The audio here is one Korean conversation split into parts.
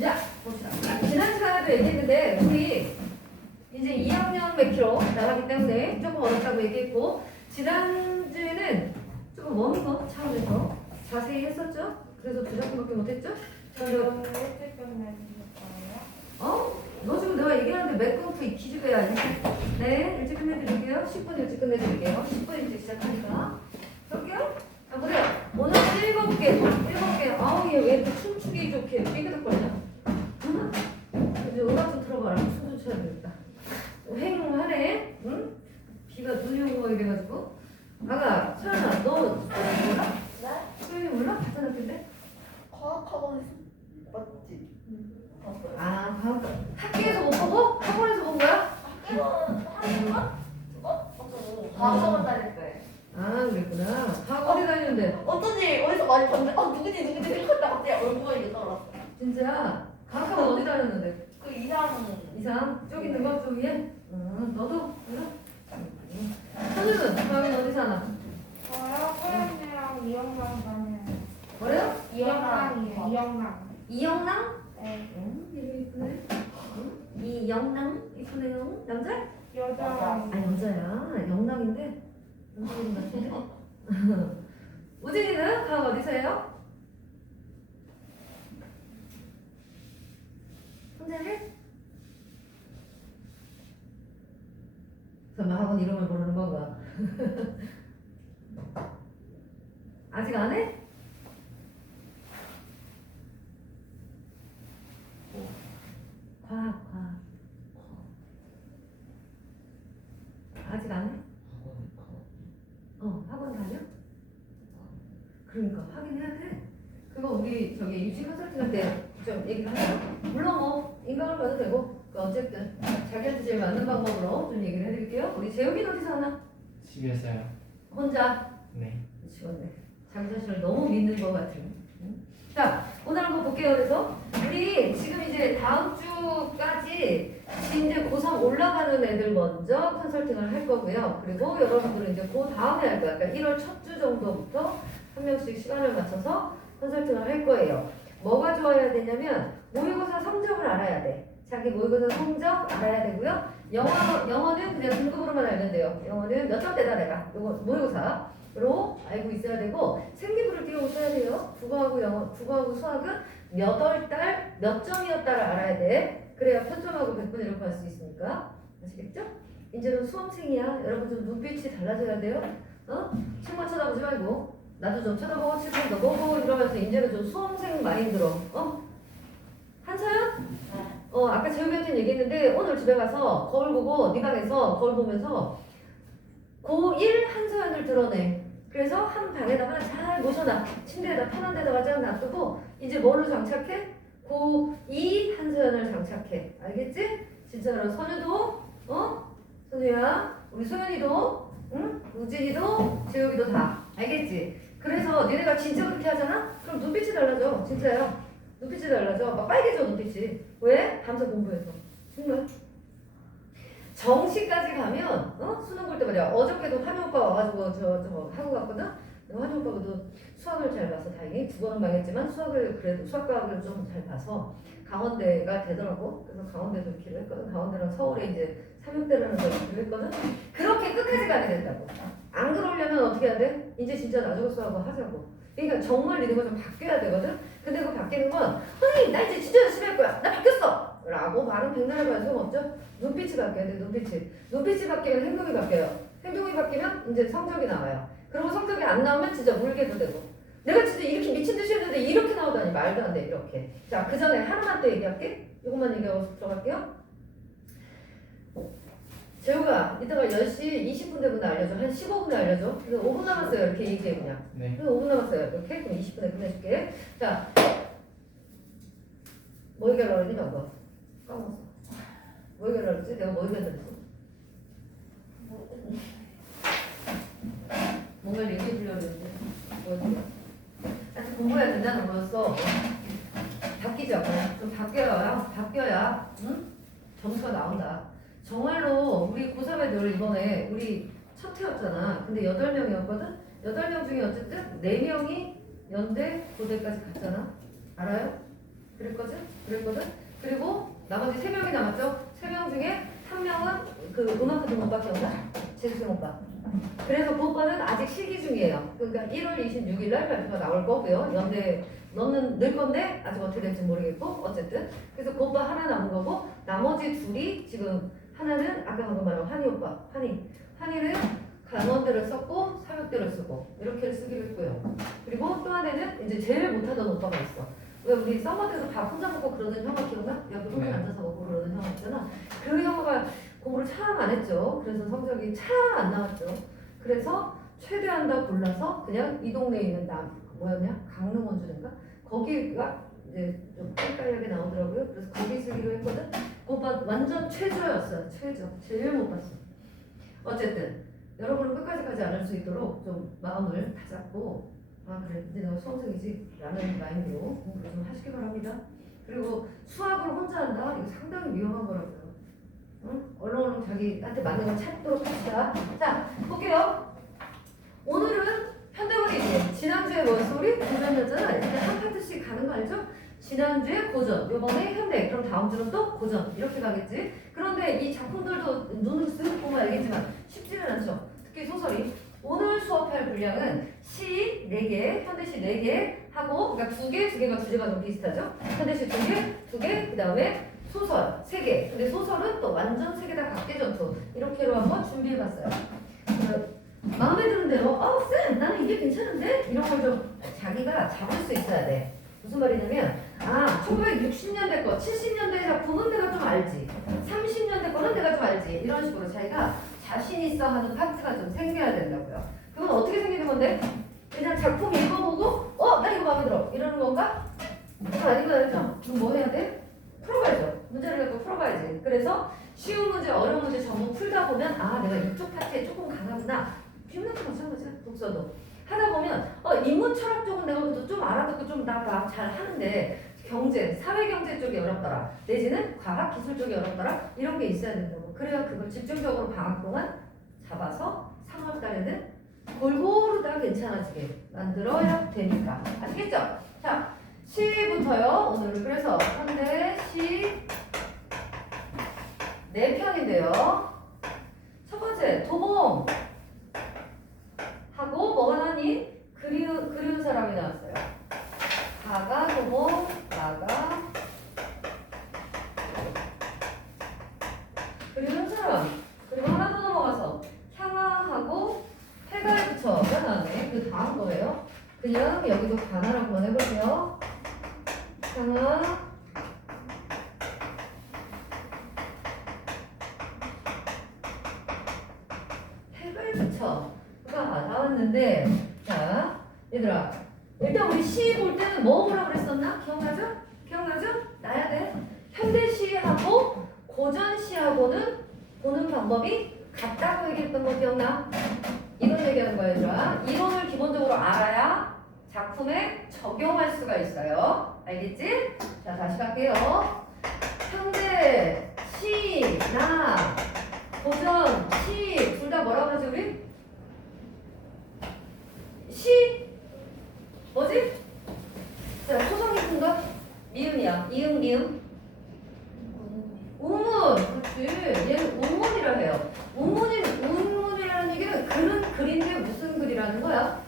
자, 봅시다. 지난 시간에도 얘기했는데 우리 이제 2학년 몇 킬로 나가기 때문에 조금 어렵다고 얘기했고 지난주에는 조금 원거 차원에서 자세히 했었죠? 그래서 두 작품밖에 못했죠? 그럼 일찍 끝내주실까요? 너 지금 내가 얘기하는데 매끈프 이 기집애야. 네, 일찍 끝내드릴게요. 10분 일찍 끝내드릴게요. 10분 일찍 시작하니까. 볼게요. 자, 보세요. 오늘 7개. 7개. 아우, 얘 왜 이렇게 춤추기 좋게 삐그덕거리냐? 응? 이제 음악 좀 틀어봐라. 춤 좀 춰야 되겠다. 횡하네. 응? 비가 눈이 오고 막 이래가지고. 아가, 소연아, 너 몰라? 네? 소연이 몰라? 같은 학교인데? 과학학원에서 맞지? 봤어요. 아, 학교에서 못 보고? 학원에서 본 거야? 학교는 한번? 그거? 과학학원 다닐 때. 아, 그랬구나. 어디 다니는데? 어쩐지 어디서 많이 봤는데 누구지 생각했다 갑자기 얼굴이 이렇게 떠올랐어. 진짜? 학원 어디 다녔는데? 그 이상 이상? 쪽 있는 거? 쪽 위에? 너도? 몰라? 선우는 다음에 어디 사나? 저요? 소연이랑 이영랑 다녀요. 뭐래요? 이영랑이에요. 이영랑. 이영랑? 네. 이름 이쁘네. 이영랑? 이쁘네요. 남자? 여자. 아, 여자야. 영랑인데? 남자 이름 같은데? 우진이는? 가 어디서요? 혼자 해? 설마 학원 이름을 모르는 건가? 아직 안 해? 과학. 아직 안 해? 학원 다녀? 그러니까 확인해야 돼. 그거 우리 저기 유지 컨설팅 할 때 좀 얘기를 하죠. 물론 뭐 인강을 봐도 되고 어쨌든 자기한테 제일 맞는 방법으로 좀 얘기를 해드릴게요. 우리 재욱이는 어디서 하나? 집에서요. 혼자? 네. 미치겠네. 자기 자신을 너무 믿는 것 같은. 자, 오늘 한번 볼게요. 그래서 우리 지금 이제 다음 주까지 이제 고3 올라가는 애들 먼저 컨설팅을 할 거고요. 그리고 여러분들은 이제 그 다음에 할 거야. 그러니까 1월 첫 주 정도부터 한 명씩 시간을 맞춰서 컨설팅을 할 거예요. 뭐가 좋아야 되냐면 모의고사 성적을 알아야 돼. 자기 모의고사 성적 알아야 되고요. 영어는 그냥 등급으로만 알면 돼요. 영어는 몇 점대다 내가. 요거 모의고사로 알고 있어야 되고 생기부를 띄워줘야 돼요. 국어하고 수학은 몇 월 몇 점이었다를 알아야 돼. 그래야 표점하고 백분위로 구할 수 있으니까. 아시겠죠? 이제는 수험생이야. 여러분 좀 눈빛이 달라져야 돼요. 책만 쳐다보지 말고 나도 좀 쳐다보고 책좀 더 보고 이러면서 이제는 좀 수험생 마인드로. 한서연? 아까 재욱이한테 얘기했는데 오늘 집에 가서 거울 보고 네 방에서 거울 보면서 고1 한서연을 드러내. 그래서 한 방에다가 잘 모셔놔. 침대에다 편한 데다가 쫙 놔두고 이제 뭘로 장착해? 고2 한서연을 장착해. 알겠지? 진짜로 선우도 선우야 우리 소연이도 응? 우진이도 재욱이도 다 알겠지? 그래서 니네가 진짜 그렇게 하잖아? 그럼 눈빛이 달라져. 진짜야. 눈빛이 달라져. 막 빨개져 눈빛이. 왜? 밤새 공부해서. 정말. 정시까지 가면 수능 볼 때 말이야. 어저께도 환희 오빠 와가지고 저 하고 갔거든. 환희 오빠도 수학을 잘 봐서 다행히 국어는 망했지만 수학을 그래도 수학과학을 좀 잘 봐서 강원대가 되더라고. 그래서 강원대도 기로 했거든. 강원대랑 서울에 이제 삼육대라는 걸 기로 했거든. 그렇게 끝까지 가게 된다고. 안 그러려면 어떻게 해야 돼? 이제 진짜 나중에 수학을 하자고. 그러니까 정말 니네가 좀 바뀌어야 되거든. 근데 그 바뀌는 건 언니 나 이제 진짜 열심히 할 거야. 나 바뀌었어. 라고 말은 백날 해봐야 소용없죠. 눈빛이 바뀌어야 돼. 눈빛이 바뀌면 행동이 바뀌어요. 행동이 바뀌면 이제 성적이 나와요. 그리고 성적이 안 나오면 진짜 울게도 되고. 내가 진짜 이렇게 미친 듯이 했는데 이렇게 나오다니 말도 안 돼. 이렇게. 자, 그 전에 하나만 또 얘기할게. 이것만 얘기하고 들어갈게요. 재우가 이따가 10시 20분 되면 알려줘. 한 15분에 알려줘. 그래서 5분 남았어요. 이렇게 얘기해 그냥. 네. 그래서 5분 남았어요. 이렇게. 그럼 20분에 끝내줄게. 자, 뭐 얘기하려고 그러니 방금? 까먹었어. 뭐 얘기하려고 그랬지? 내가 뭐 얘기했는지. 뭔가를 얘기해 주려고 했는데 뭐였지? 아직 공부해야 된다는 거였어. 바뀌죠. 좀 바뀌어야 응? 점수가 나온다. 정말로 우리 고3 애들 이번에 우리 첫 해였잖아. 근데 8명이었거든? 8명 중에 어쨌든 4명이 연대 고대까지 갔잖아. 알아요? 그랬거든? 그리고 나머지 3명이 남았죠? 3명 중에 1명은 그 음악 같은 오빠 기억나? 재수생 오빠. 그래서 그 오빠는 아직 실기 중이에요. 그러니까 1월 26일 날 발표가 나올 거고요. 연대 너는 늘 건데 아직 어떻게 될지 모르겠고 어쨌든 그래서 그 오빠 하나 남은 거고 나머지 둘이 지금 하나는 아까 방금 말한 환희 오빠 환희는 강원대를 썼고 사육대를 쓰고 이렇게 쓰기로 했고요. 그리고 또 하나는 이제 제일 못하던 오빠가 있어. 왜 우리 서머 때도 밥 혼자 먹고 그러는 형아 기억나? 옆에 혼자 네. 앉아서 먹고 그러는 형아 있잖아. 그 형아가 공부를 참 안 했죠. 그래서 성적이 참 안 나왔죠. 그래서 최대한 다 골라서 그냥 이 동네에 있는 뭐였냐? 강릉원주인가? 거기가 이제 좀 깔깔하게 나오더라고요. 그래서 거기 쓰기로 했거든. 그 오빠 완전 최저였어요. 최저. 제일 못 봤어. 어쨌든 여러분은 끝까지 가지 않을 수 있도록 좀 마음을 다잡고 아 그래 이제 너 수험생이지? 라는 마인드로 공부를 좀 하시기 바랍니다. 그리고 수학을 혼자 한다? 이거 상당히 위험한 거라고요. 응? 얼른 자기한테 맞는 걸 찾도록 합시다. 자 볼게요. 오늘은 현대문이지. 지난주에 뭐였어 우리? 고전이었잖아. 이제 한 파트씩 가는 거 알죠? 지난주에 고전, 요번에 현대, 그럼 다음 주는 또 고전 이렇게 가겠지. 그런데 이 작품들도 눈으로 쓱 보면 알겠지만 쉽지는 않죠. 특히 소설이. 오늘 수업할 분량은 시 4개, 현대시 4개 하고 그러니까 2개가 주제가 좀 비슷하죠. 현대시 2개, 그 다음에 소설 3개. 근데 소설은 또 완전 3개 다 각계전투 이렇게로 한번 준비해봤어요. 마음에 드는 대로 쌤 나는 이게 괜찮은데? 이런 걸 좀 자기가 잡을 수 있어야 돼. 무슨 말이냐면 1960년대 거, 70년대 작품은 내가 좀 알지 30년대 거는 내가 좀 알지 이런 식으로 자기가 자신 있어 하는 파트가 좀 생겨야 된다고요. 그건 어떻게 생기는 건데? 그냥 작품 읽어보고 나 이거 마음에 들어 이러는 건가? 그건 아닌 거죠. 그럼 뭐 해야 돼? 풀어봐야죠. 문제를 갖고 풀어봐야지. 그래서 쉬운 문제, 어려운 문제 전부 풀다 보면 내가 이쪽 파트에 조금 강하구나. 비문학도 마찬가지야. 독서도. 하다 보면 인문 철학 쪽은 내가 그래도 좀 알아듣고 좀 나 잘 하는데 경제, 사회경제 쪽이 어렵더라. 내지는 과학, 기술 쪽이 어렵더라. 이런 게 있어야 된다고. 그래야 그걸 집중적으로 방학 동안 잡아서 3월 달에는 골고루 다 괜찮아지게 만들어야 되니까. 아시겠죠? 자, 시부터요. 오늘은 그래서 현대 시 4편인데요. 첫 번째 도봉 하고 뭐가 나니? 그리운 사람이 나왔어요. 가가 도봉 나가 그리운 사람. 그리고 하나 더 넘어가서 향하하고 해갈 부처가 나왔네. 그 다음 거예요. 그냥 여기도 가나라고만 해볼게요. 향하 해갈 부처가 나왔는데 자 얘들아 일단 우리 시 볼 때는 뭐 보라 그랬었나? 기억나죠? 나야 돼. 현대시하고 고전시하고는 보는 방법이 같다고 얘기했던 거 기억나? 이건 얘기하는 거야 얘들아. 이론을 기본적으로 알아야 작품에 적용할 수가 있어요. 알겠지? 자 다시 갈게요. 현대, 시, 나, 고전, 시 둘 다 뭐라고 하지 우리? 시 뭐지? 자 초성이 큰 거? 미음이야. 이응 우문. 그렇지. 얘는 우문이라 해요. 운문이라는 얘기는 글은 글인데 무슨 글이라는 거야?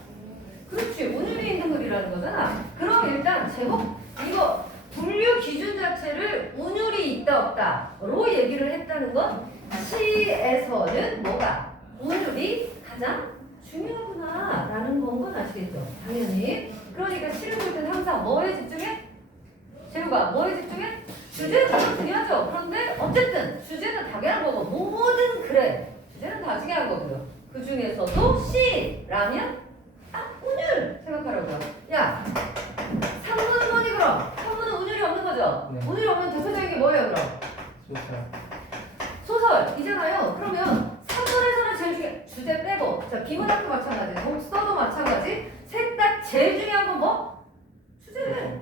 그렇지. 운율이 있는 글이라는 거잖아. 그럼 일단 제목 이거 분류 기준 자체를 운율이 있다 없다로 얘기를 했다는 건 시에서는 뭐가? 운율이 가장 중요하구나 라는 건 아시겠죠? 당연히. 그러니까 시를 볼 때는 항상 뭐에 집중해? 재우가 뭐에 집중해? 주제가 중요하죠. 그런데 어쨌든 주제는 당연한 거고 뭐든 그래. 주제는 다 중요한 거고요. 그 중에서도 시라면 운율 생각하라고요. 야, 산문은 뭐니 그럼? 산문은 운율이 없는 거죠? 네. 운율이 없는 대표적인 게 뭐예요 그럼? 소설이잖아요. 그러면 산문에서는 제일 중요한 주제 빼고 자 비문학도 마찬가지, 독서도 마찬가지. 셋 다 제일 중요한 건 뭐? 주제.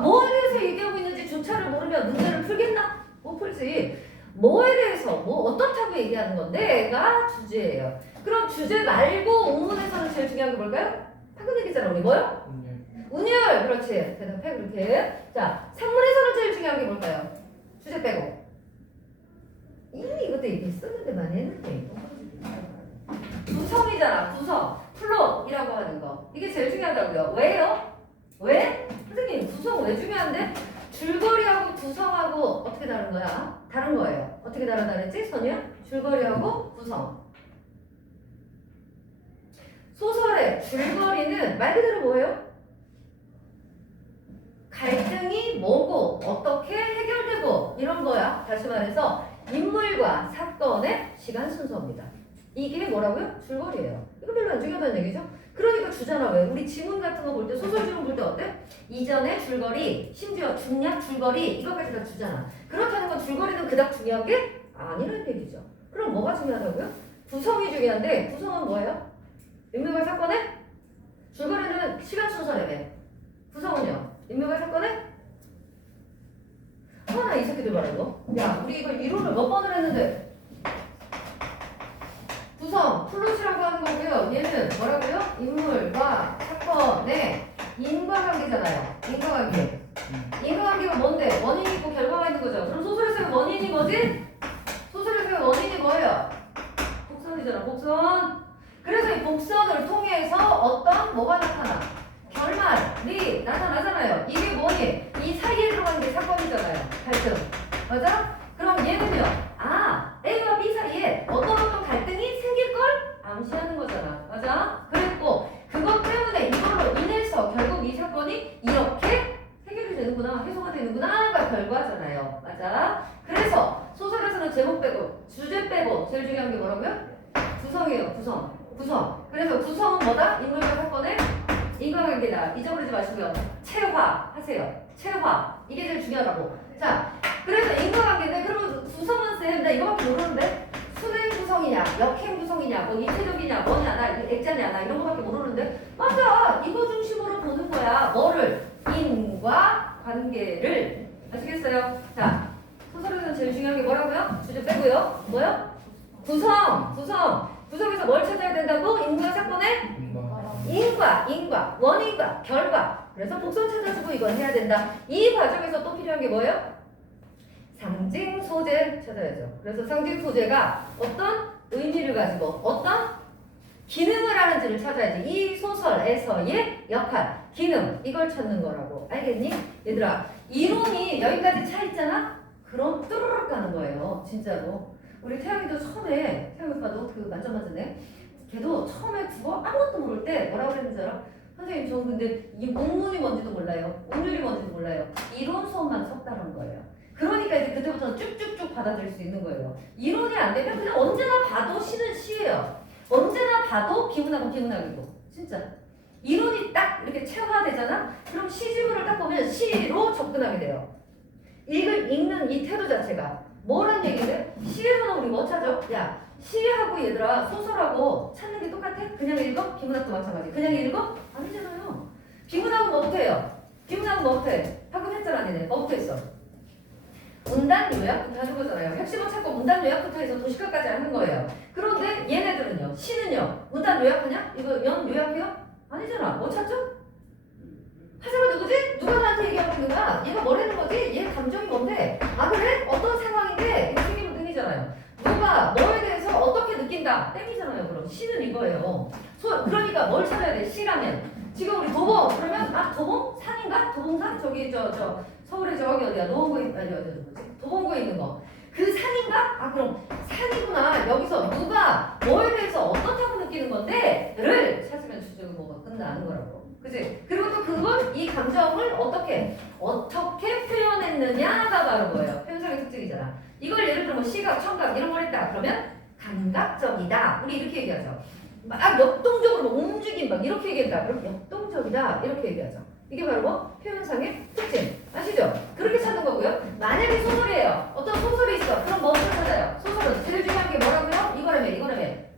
뭐에 대해서 얘기하고 있는지 조차를 모르면 문제를 풀겠나? 못 풀지. 뭐에 대해서 뭐 어떻다고 얘기하는 건 내가 주제예요. 그럼 주제 말고 옹문에서는 제일 중요한 게 뭘까요? 방금 얘기했잖아 우리 뭐요? 운율. 그렇지. 대답해 그렇게. 자, 산문에서는 제일 중요한 게 뭘까요? 주제 빼고. 이미 이것도 얘기 있었는데 많이 했는데. 구성이잖아. 구성. 플롯이라고 하는 거. 이게 제일 중요하다고요. 왜요? 왜? 선생님 구성 왜 중요한데? 줄거리하고 구성하고 어떻게 다른 거야? 다른 거예요. 어떻게 다르다 그랬지? 선이야? 줄거리하고 구성. 소설의 줄거리는 말 그대로 뭐예요? 갈등이 뭐고 어떻게 해결되고 이런 거야. 다시 말해서 인물과 사건의 시간 순서입니다. 이게 뭐라고요? 줄거리예요. 이거 별로 안 중요하다는 얘기죠? 그러니까 주잖아. 왜? 우리 지문 같은 거 볼 때 소설 지문 볼 때 어때? 이전의 줄거리, 심지어 중략 줄거리 이거까지 다 주잖아. 그렇다는 건 줄거리는 그닥 중요한 게 아니라는 얘기죠. 그럼 뭐가 중요하다고요? 구성이 중요한데 구성은 뭐예요? 인물과 사건의 줄거리는 시간 순서래매. 구성은요? 인물과 사건의 나 이 새끼들 봐라 이거. 야 우리 이거 이론을 몇 번을 했는데 구성, 플롯이라고 하는 거고요. 얘는 뭐라고요? 인물과 사건의 인과관계잖아요. 인과관계. 인과관계가 뭔데? 원인이 있고 결과가 있는 거죠. 그럼 소설에서의 원인이 뭐지? 소설에서의 원인이 뭐예요? 복선이잖아. 복선. 그래서 이 복선을 통해서 어떤 뭐가 나타나? 결말이 나타나잖아요. 이게 뭐니? 이 사이에 들어간 게 사건이잖아요. 갈등. 맞아? 그럼 얘는요. 아, A와 B 사이에 어떤 갈등이 생길 걸 암시하는 거잖아. 맞아? 그랬고 그것 때문에 이걸로 인해서 결국 이 사건이 이렇게 해결이 되는구나. 해소가 되는구나가 결과잖아요. 맞아? 그래서 소설에서는 제목 빼고 주제 빼고 제일 중요한 게 뭐라고요? 구성이에요. 구성. 그래서 구성은 뭐다? 인물과 사건의 인과관계다. 잊어버리지 마시고요. 체화하세요. 체화. 이게 제일 중요하다고. 자, 그래서 인과관계인데 그러면 구성은 쌤, 나 이거밖에 모르는데 순행 구성이냐, 역행 구성이냐, 뭐 입체적이냐, 뭐냐, 나 액자냐, 나 이런 거밖에 모르는데 맞아. 이거 중심으로 보는 거야. 뭐를? 인과관계를. 아시겠어요? 자, 소설에서는 제일 중요한 게 뭐라고요? 주제 빼고요. 뭐요? 구성에서 뭘 찾아야 된다고? 인물과 사건의 인과, 원인과 결과. 그래서 복선 찾아주고 이걸 해야 된다. 이 과정에서 또 필요한 게 뭐예요? 상징 소재 찾아야죠. 그래서 상징 소재가 어떤 의미를 가지고 어떤 기능을 하는지를 찾아야지. 이 소설에서의 역할, 기능 이걸 찾는 거라고. 알겠니? 얘들아, 이론이 여기까지 차 있잖아? 그럼 뚜루룩 가는 거예요. 진짜로. 우리 태양이도 처음에, 태양 오빠도 그 만점 맞았네. 걔도 처음에 국어 아무것도 모를 때 뭐라고 그랬는지 알아? 선생님 저는 근데 이 옥문이 뭔지도 몰라요. 운율이 뭔지도 몰라요. 이론 수업만 섰다는 거예요. 그러니까 이제 그때부터는 쭉쭉쭉 받아들일 수 있는 거예요. 이론이 안 되면 그냥 언제나 봐도 시는 시예요. 언제나 봐도 비문학은 비문학이고. 진짜. 이론이 딱 이렇게 체화되잖아? 그럼 시지문을 딱 보면 시로 접근하게 돼요. 읽는 이 태도 자체가 뭐란 얘기인데? 시에서는 우리 뭐 찾아? 야, 시하고 얘들아 소설하고 찾는 게 똑같아? 그냥 읽어? 비문학도 마찬가지. 그냥 읽어? 아니잖아요. 비문학은 뭐부터 해요? 비문학은 뭐부터 해? 방금 했잖아, 니네. 뭐부터 했어? 문단 요약부터 하는 거잖아요. 핵심을 찾고 문단 요약부터 해서 도식화까지 하는 거예요. 그런데 얘네들은요, 시는요, 문단 요약하냐? 이거 연 요약해요? 아니잖아. 뭐 찾죠? 하지만 누구지? 누가 나한테 얘기하고 있는 거야? 얘가 뭐라는 거지? 얘 감정이 뭔데? 아 그래? 어떤 상황인데? 이거 생기면 땡이잖아요. 누가 뭐에 대해서 어떻게 느낀다? 땡이잖아요. 그럼 시는 이거예요. 그러니까 뭘 찾아야 돼? 시라면 지금 우리 도봉 그러면 아 도봉? 산인가? 도봉산? 저기 저 서울에 저기 어디야? 노원구에 아니 뭐지? 도봉구에 있는 거. 그 산인가? 아 그럼 산이구나. 여기서 누가 뭐에 대해서 어떻다고 느끼는 건데?를 찾으면 주제가 뭐가 끝나는 거라고. 그치? 그리고 또 그걸 이 감정을 어떻게 표현했느냐가 바로 뭐예요? 표현상의 특징이잖아. 이걸 예를 들어 뭐 시각, 청각 이런 걸 했다. 그러면 감각적이다. 우리 이렇게 얘기하죠. 막 역동적으로 막 움직임 막 이렇게 얘기한다. 그럼 역동적이다. 이렇게 얘기하죠. 이게 바로 뭐? 표현상의 특징. 아시죠? 그렇게 찾는 거고요. 만약에 소설이에요. 어떤 소설이 있어. 그럼 뭐부터 찾아요? 소설은 제일 중요한 게 뭐라고요? 이거라며.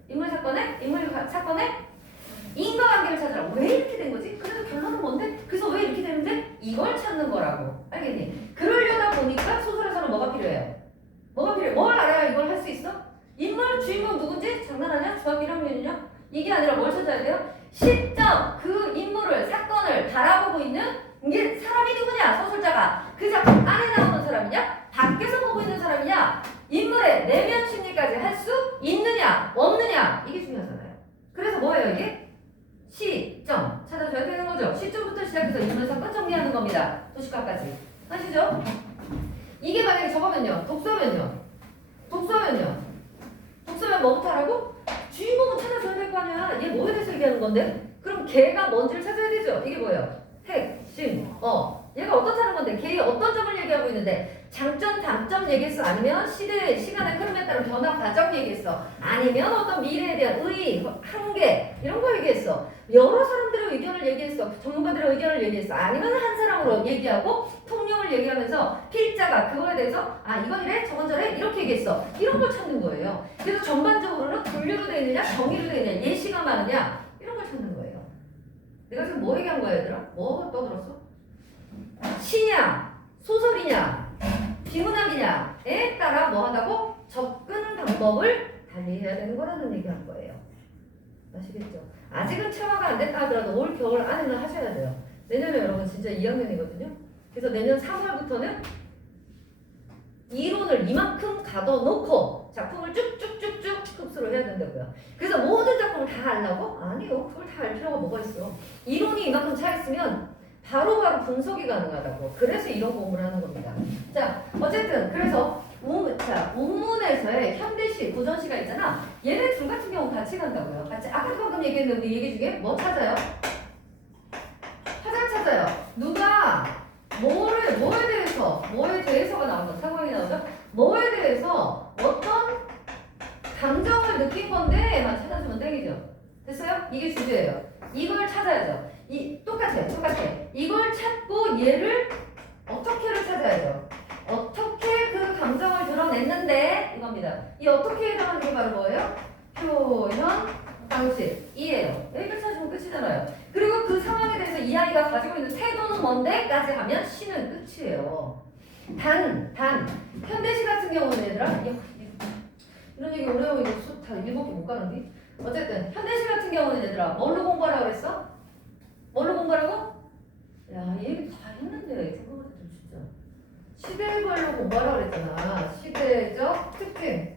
인물 사건의 인과관계를 찾으라. 왜 이렇게 된 거지? 그래서 결론은 뭔데? 그래서 왜 이렇게 되는데? 이걸 찾는 거라고. 알겠니? 그러려다 보니까 소설에서는 뭐가 필요해요? 뭘 알아야 이걸 할 수 있어? 인물 주인공 누군지? 장난하냐? 중학교 1학년이냐? 시작해서 이문에서 끝 정리하는 겁니다. 도시가까지. 아시죠? 이게 만약에 저거면요. 독서면요. 독서면 뭐부터 하라고? 주인공은 찾아줘야 될 거 아니야. 얘 뭐에 대해서 얘기하는 건데? 그럼 걔가 뭔지를 찾아야 되죠. 이게 뭐예요? 핵심. 얘가 어떻다는 건데? 걔의 어떤 점을 얘기하고 있는데? 장점, 단점 얘기했어? 아니면 시간의 흐름에 따른 변화 과정 얘기했어? 아니면 어떤 미래에 대한 의의, 한계 이런 거 얘기했어? 여러 사람들의 의견을 얘기했어? 전문가들의 의견을 얘기했어? 아니면 한 사람으로 얘기하고 통념을 얘기하면서 필자가 그거에 대해서 이건 이래? 저건 저래? 이렇게 얘기했어. 이런 걸 찾는 거예요. 그래서 전반적으로는 분류로 되어 있느냐? 정의로 되어 있느냐? 예시가 많으냐? 이런 걸 찾는 거예요. 내가 지금 뭐 얘기한 거야 얘들아? 뭐 떠들었어? 시냐? 소설이냐? 비문학이냐에 따라 뭐 한다고? 접근 방법을 달리해야 되는 거라는 얘기한 거예요. 아시겠죠? 아직은 체화가 안 됐다 하더라도 올 겨울 안에는 하셔야 돼요. 내년에 여러분 진짜 2학년이거든요. 그래서 내년 3월부터는 이론을 이만큼 가둬놓고 작품을 쭉쭉쭉쭉 흡수를 해야 된다고요. 그래서 모든 작품을 다 하려고? 아니요. 그걸 다 알 필요가 뭐가 있어. 이론이 이만큼 차 있으면 바로바로 분석이 가능하다고. 그래서 이런 공부를 하는 겁니다. 자, 어쨌든 그래서 운문에서의 현대시, 고전시가 있잖아. 얘네 둘 같은 경우 같이 간다고요. 같이. 아까 방금 얘기했는데 우리 얘기 중에 뭐 찾아요? 화장 찾아요. 누가 뭐에 대해서가 나오죠. 상황이 나오죠. 뭐에 대해서 어떤 감정을 느낀 건데만 찾아주면 땡이죠. 됐어요? 이게 주제예요. 이걸 찾아야죠. 똑같아. 이걸 찾고 얘를 어떻게를 찾아야죠. 어떻게 그 감정을 드러냈는데 이겁니다. 이 어떻게 해당하는 게 바로 뭐예요? 표현, 방식, 이해요. 여기까지 찾으면 끝이잖아요. 그리고 그 상황에 대해서 이 아이가 가지고 있는 태도는 뭔데까지 하면 시는 끝이에요. 현대시 같은 경우는 얘들아 이런 얘기 어려워. 이거 수업 다 7개 못 가는데. 어쨌든 현대시 같은 경우는 얘들아 뭘로 공부하라고 그랬어? 뭘로 공부하라고? 야, 이 얘기 다 했는데 생각보다 좀 진짜 시대별로 공부하라고 그랬잖아. 시대적 특징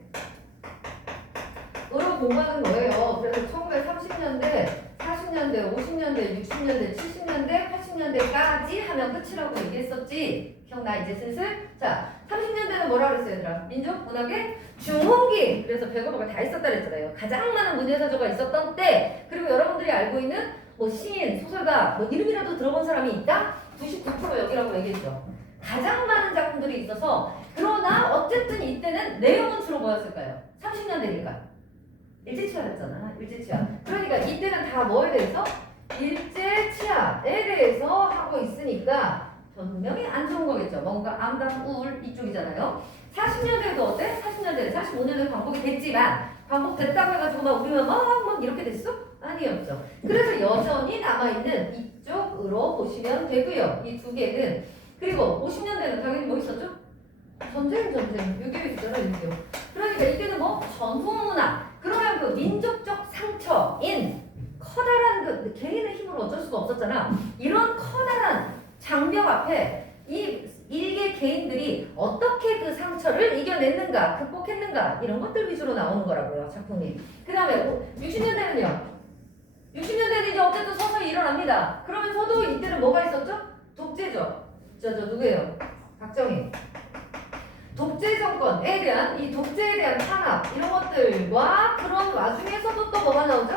으로 공부하는 거예요. 그래서 1930년대, 40년대, 50년대, 60년대, 70년대, 80년대까지 하면 끝이라고 얘기했었지. 기억나 이제 슬슬? 자, 30년대는 뭐라 그랬어요 얘들아? 민족 문학의 중흥기. 그래서 별거가 다 있었다 그랬잖아요. 가장 많은 문예사조가 있었던 때. 그리고 여러분들이 알고 있는 뭐 시인, 소설가, 뭐 이름이라도 들어본 사람이 있다? 99% 여기라고 얘기했죠. 가장 많은 작품들이 있어서. 그러나 어쨌든 이때는 내용은 주로 뭐였을까요? 30년대니까 일제치하였잖아. 일제치하. 그러니까 이때는 다 뭐에 대해서? 일제치하에 대해서 하고 있으니까 분명히 안 좋은 거겠죠. 뭔가 암담, 우울 이쪽이잖아요. 40년대에도 어때? 40년대, 45년대 반복이 됐지만 반복됐다고 해가지고 막 우리가 막 이렇게 됐어? 아니었죠. 그래서 여전히 남아있는 이쪽으로 보시면 되고요. 이 두 개는. 그리고 50년대는 당연히 뭐 있었죠? 전쟁. 6.25 있잖아, 6.25. 그러니까 이때는 뭐? 전후문화. 그러면 그 민족적 상처인 커다란 그 개인의 힘으로 어쩔 수가 없었잖아. 이런 커다란 장벽 앞에 이 일개 개인들이 어떻게 그 상처를 이겨냈는가, 극복했는가 이런 것들 위주로 나오는 거라고요, 작품이. 그 다음에 60년대는요. 60년대는 이제 어쨌든 서서히 일어납니다. 그러면서도 이때는 뭐가 있었죠? 독재죠. 저 누구예요? 박정희. 독재 정권에 대한 이 독재에 대한 탄압 이런 것들과 그런 와중에서도 또 뭐가 나오죠?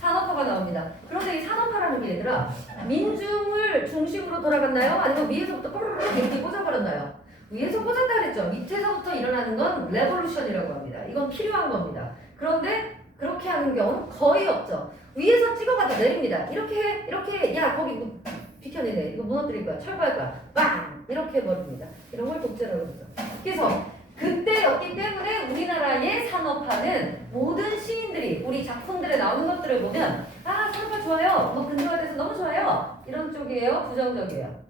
산업화가 나옵니다. 그런데 이 산업화라는 게 얘들아 민중을 중심으로 돌아갔나요? 아니면 위에서부터 뽀르르 댕기 꽂아버렸나요? 위에서 꽂았다 그랬죠. 밑에서부터 일어나는 건 레볼루션이라고 합니다. 이건 필요한 겁니다. 그런데 그렇게 하는 경우는 거의 없죠. 위에서 찍어가지고 내립니다. 이렇게 야 거기 뭐 비켜내네. 이거 무너뜨릴 거야. 철거할 거야. 빵! 이렇게 해버립니다. 이런 걸 독재라고 그러죠. 그래서 그때였기 때문에 우리나라의 산업화는 모든 시인들이 우리 작품들에 나오는 것들을 보면 산업화 좋아요. 뭐 근대화돼서 너무 좋아요. 이런 쪽이에요? 부정적이에요?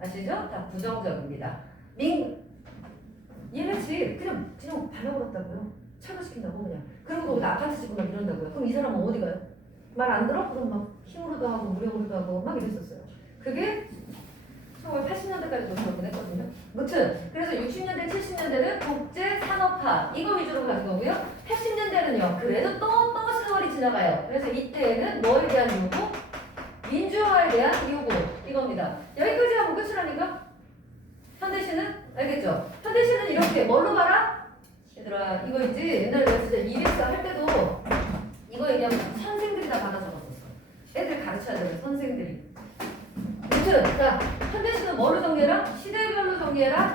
아시죠? 다 부정적입니다. 얘네지 그냥 발라버렸다고요. 철거시킨다고 그냥. 그리고 거기다 아파트 짓고 막 이런다고요. 그럼 이 사람은 어디 가요? 말 안 들어? 그럼 막 힘으로도 하고 무력으로도 하고 막 이랬었어요. 그게 1980년대까지도 그렇긴 했거든요. 무튼 그래서 60년대, 70년대는 국제 산업화 이거 위주로 가는 거고요. 80년대는요. 그래도 또 세월이 지나가요. 그래서 이때에는 뭐에 대한 요구? 민주화에 대한 요구 이겁니다. 여기까지 하고 끝이라니까. 현대시는 알겠죠? 현대시는 이렇게 뭘로 봐라? 얘들아 이거 있지? 옛날에 내가 진짜 EBS 할 때도 이거 얘기하면 선생들이 다 받아 적었었어. 애들 가르쳐야 되는 선생들이. 아무튼 자 현대시는 뭐로 정리해라? 시대별로 정리해라.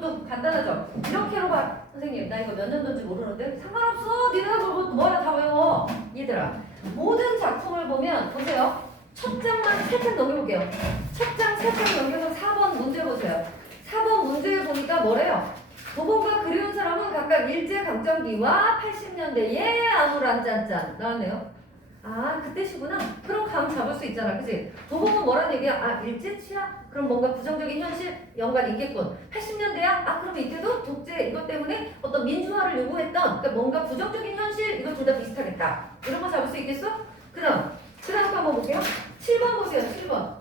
또 간단하죠? 이렇게로 봐. 선생님 나 이거 몇 년도인지 모르는데 상관없어. 니네가 그거 뭐야 다 외워. 얘들아 모든 작품을 보면 보세요. 첫 장만 살짝 넘겨볼게요. 첫 장 살짝 넘겨서 4번 문제 보세요. 4번 문제에 보니까 뭐래요? 도봉과 그리운 사람은 각각 일제강점기와 80년대에 아무런 짠짠 나왔네요. 아 그때시구나. 그럼 감 잡을 수 있잖아. 그치? 도봉은 뭐라는 얘기야? 아 일제치야? 그럼 뭔가 부정적인 현실 연관이 있겠군. 80년대야? 아 그럼 이때도 독재 이것 때문에 어떤 민주화를 요구했던 그러니까 뭔가 부정적인 현실 이거 둘 다 비슷하겠다. 이런 거 잡을 수 있겠어? 그 다음 한번 볼게요. 7번 보세요. 7번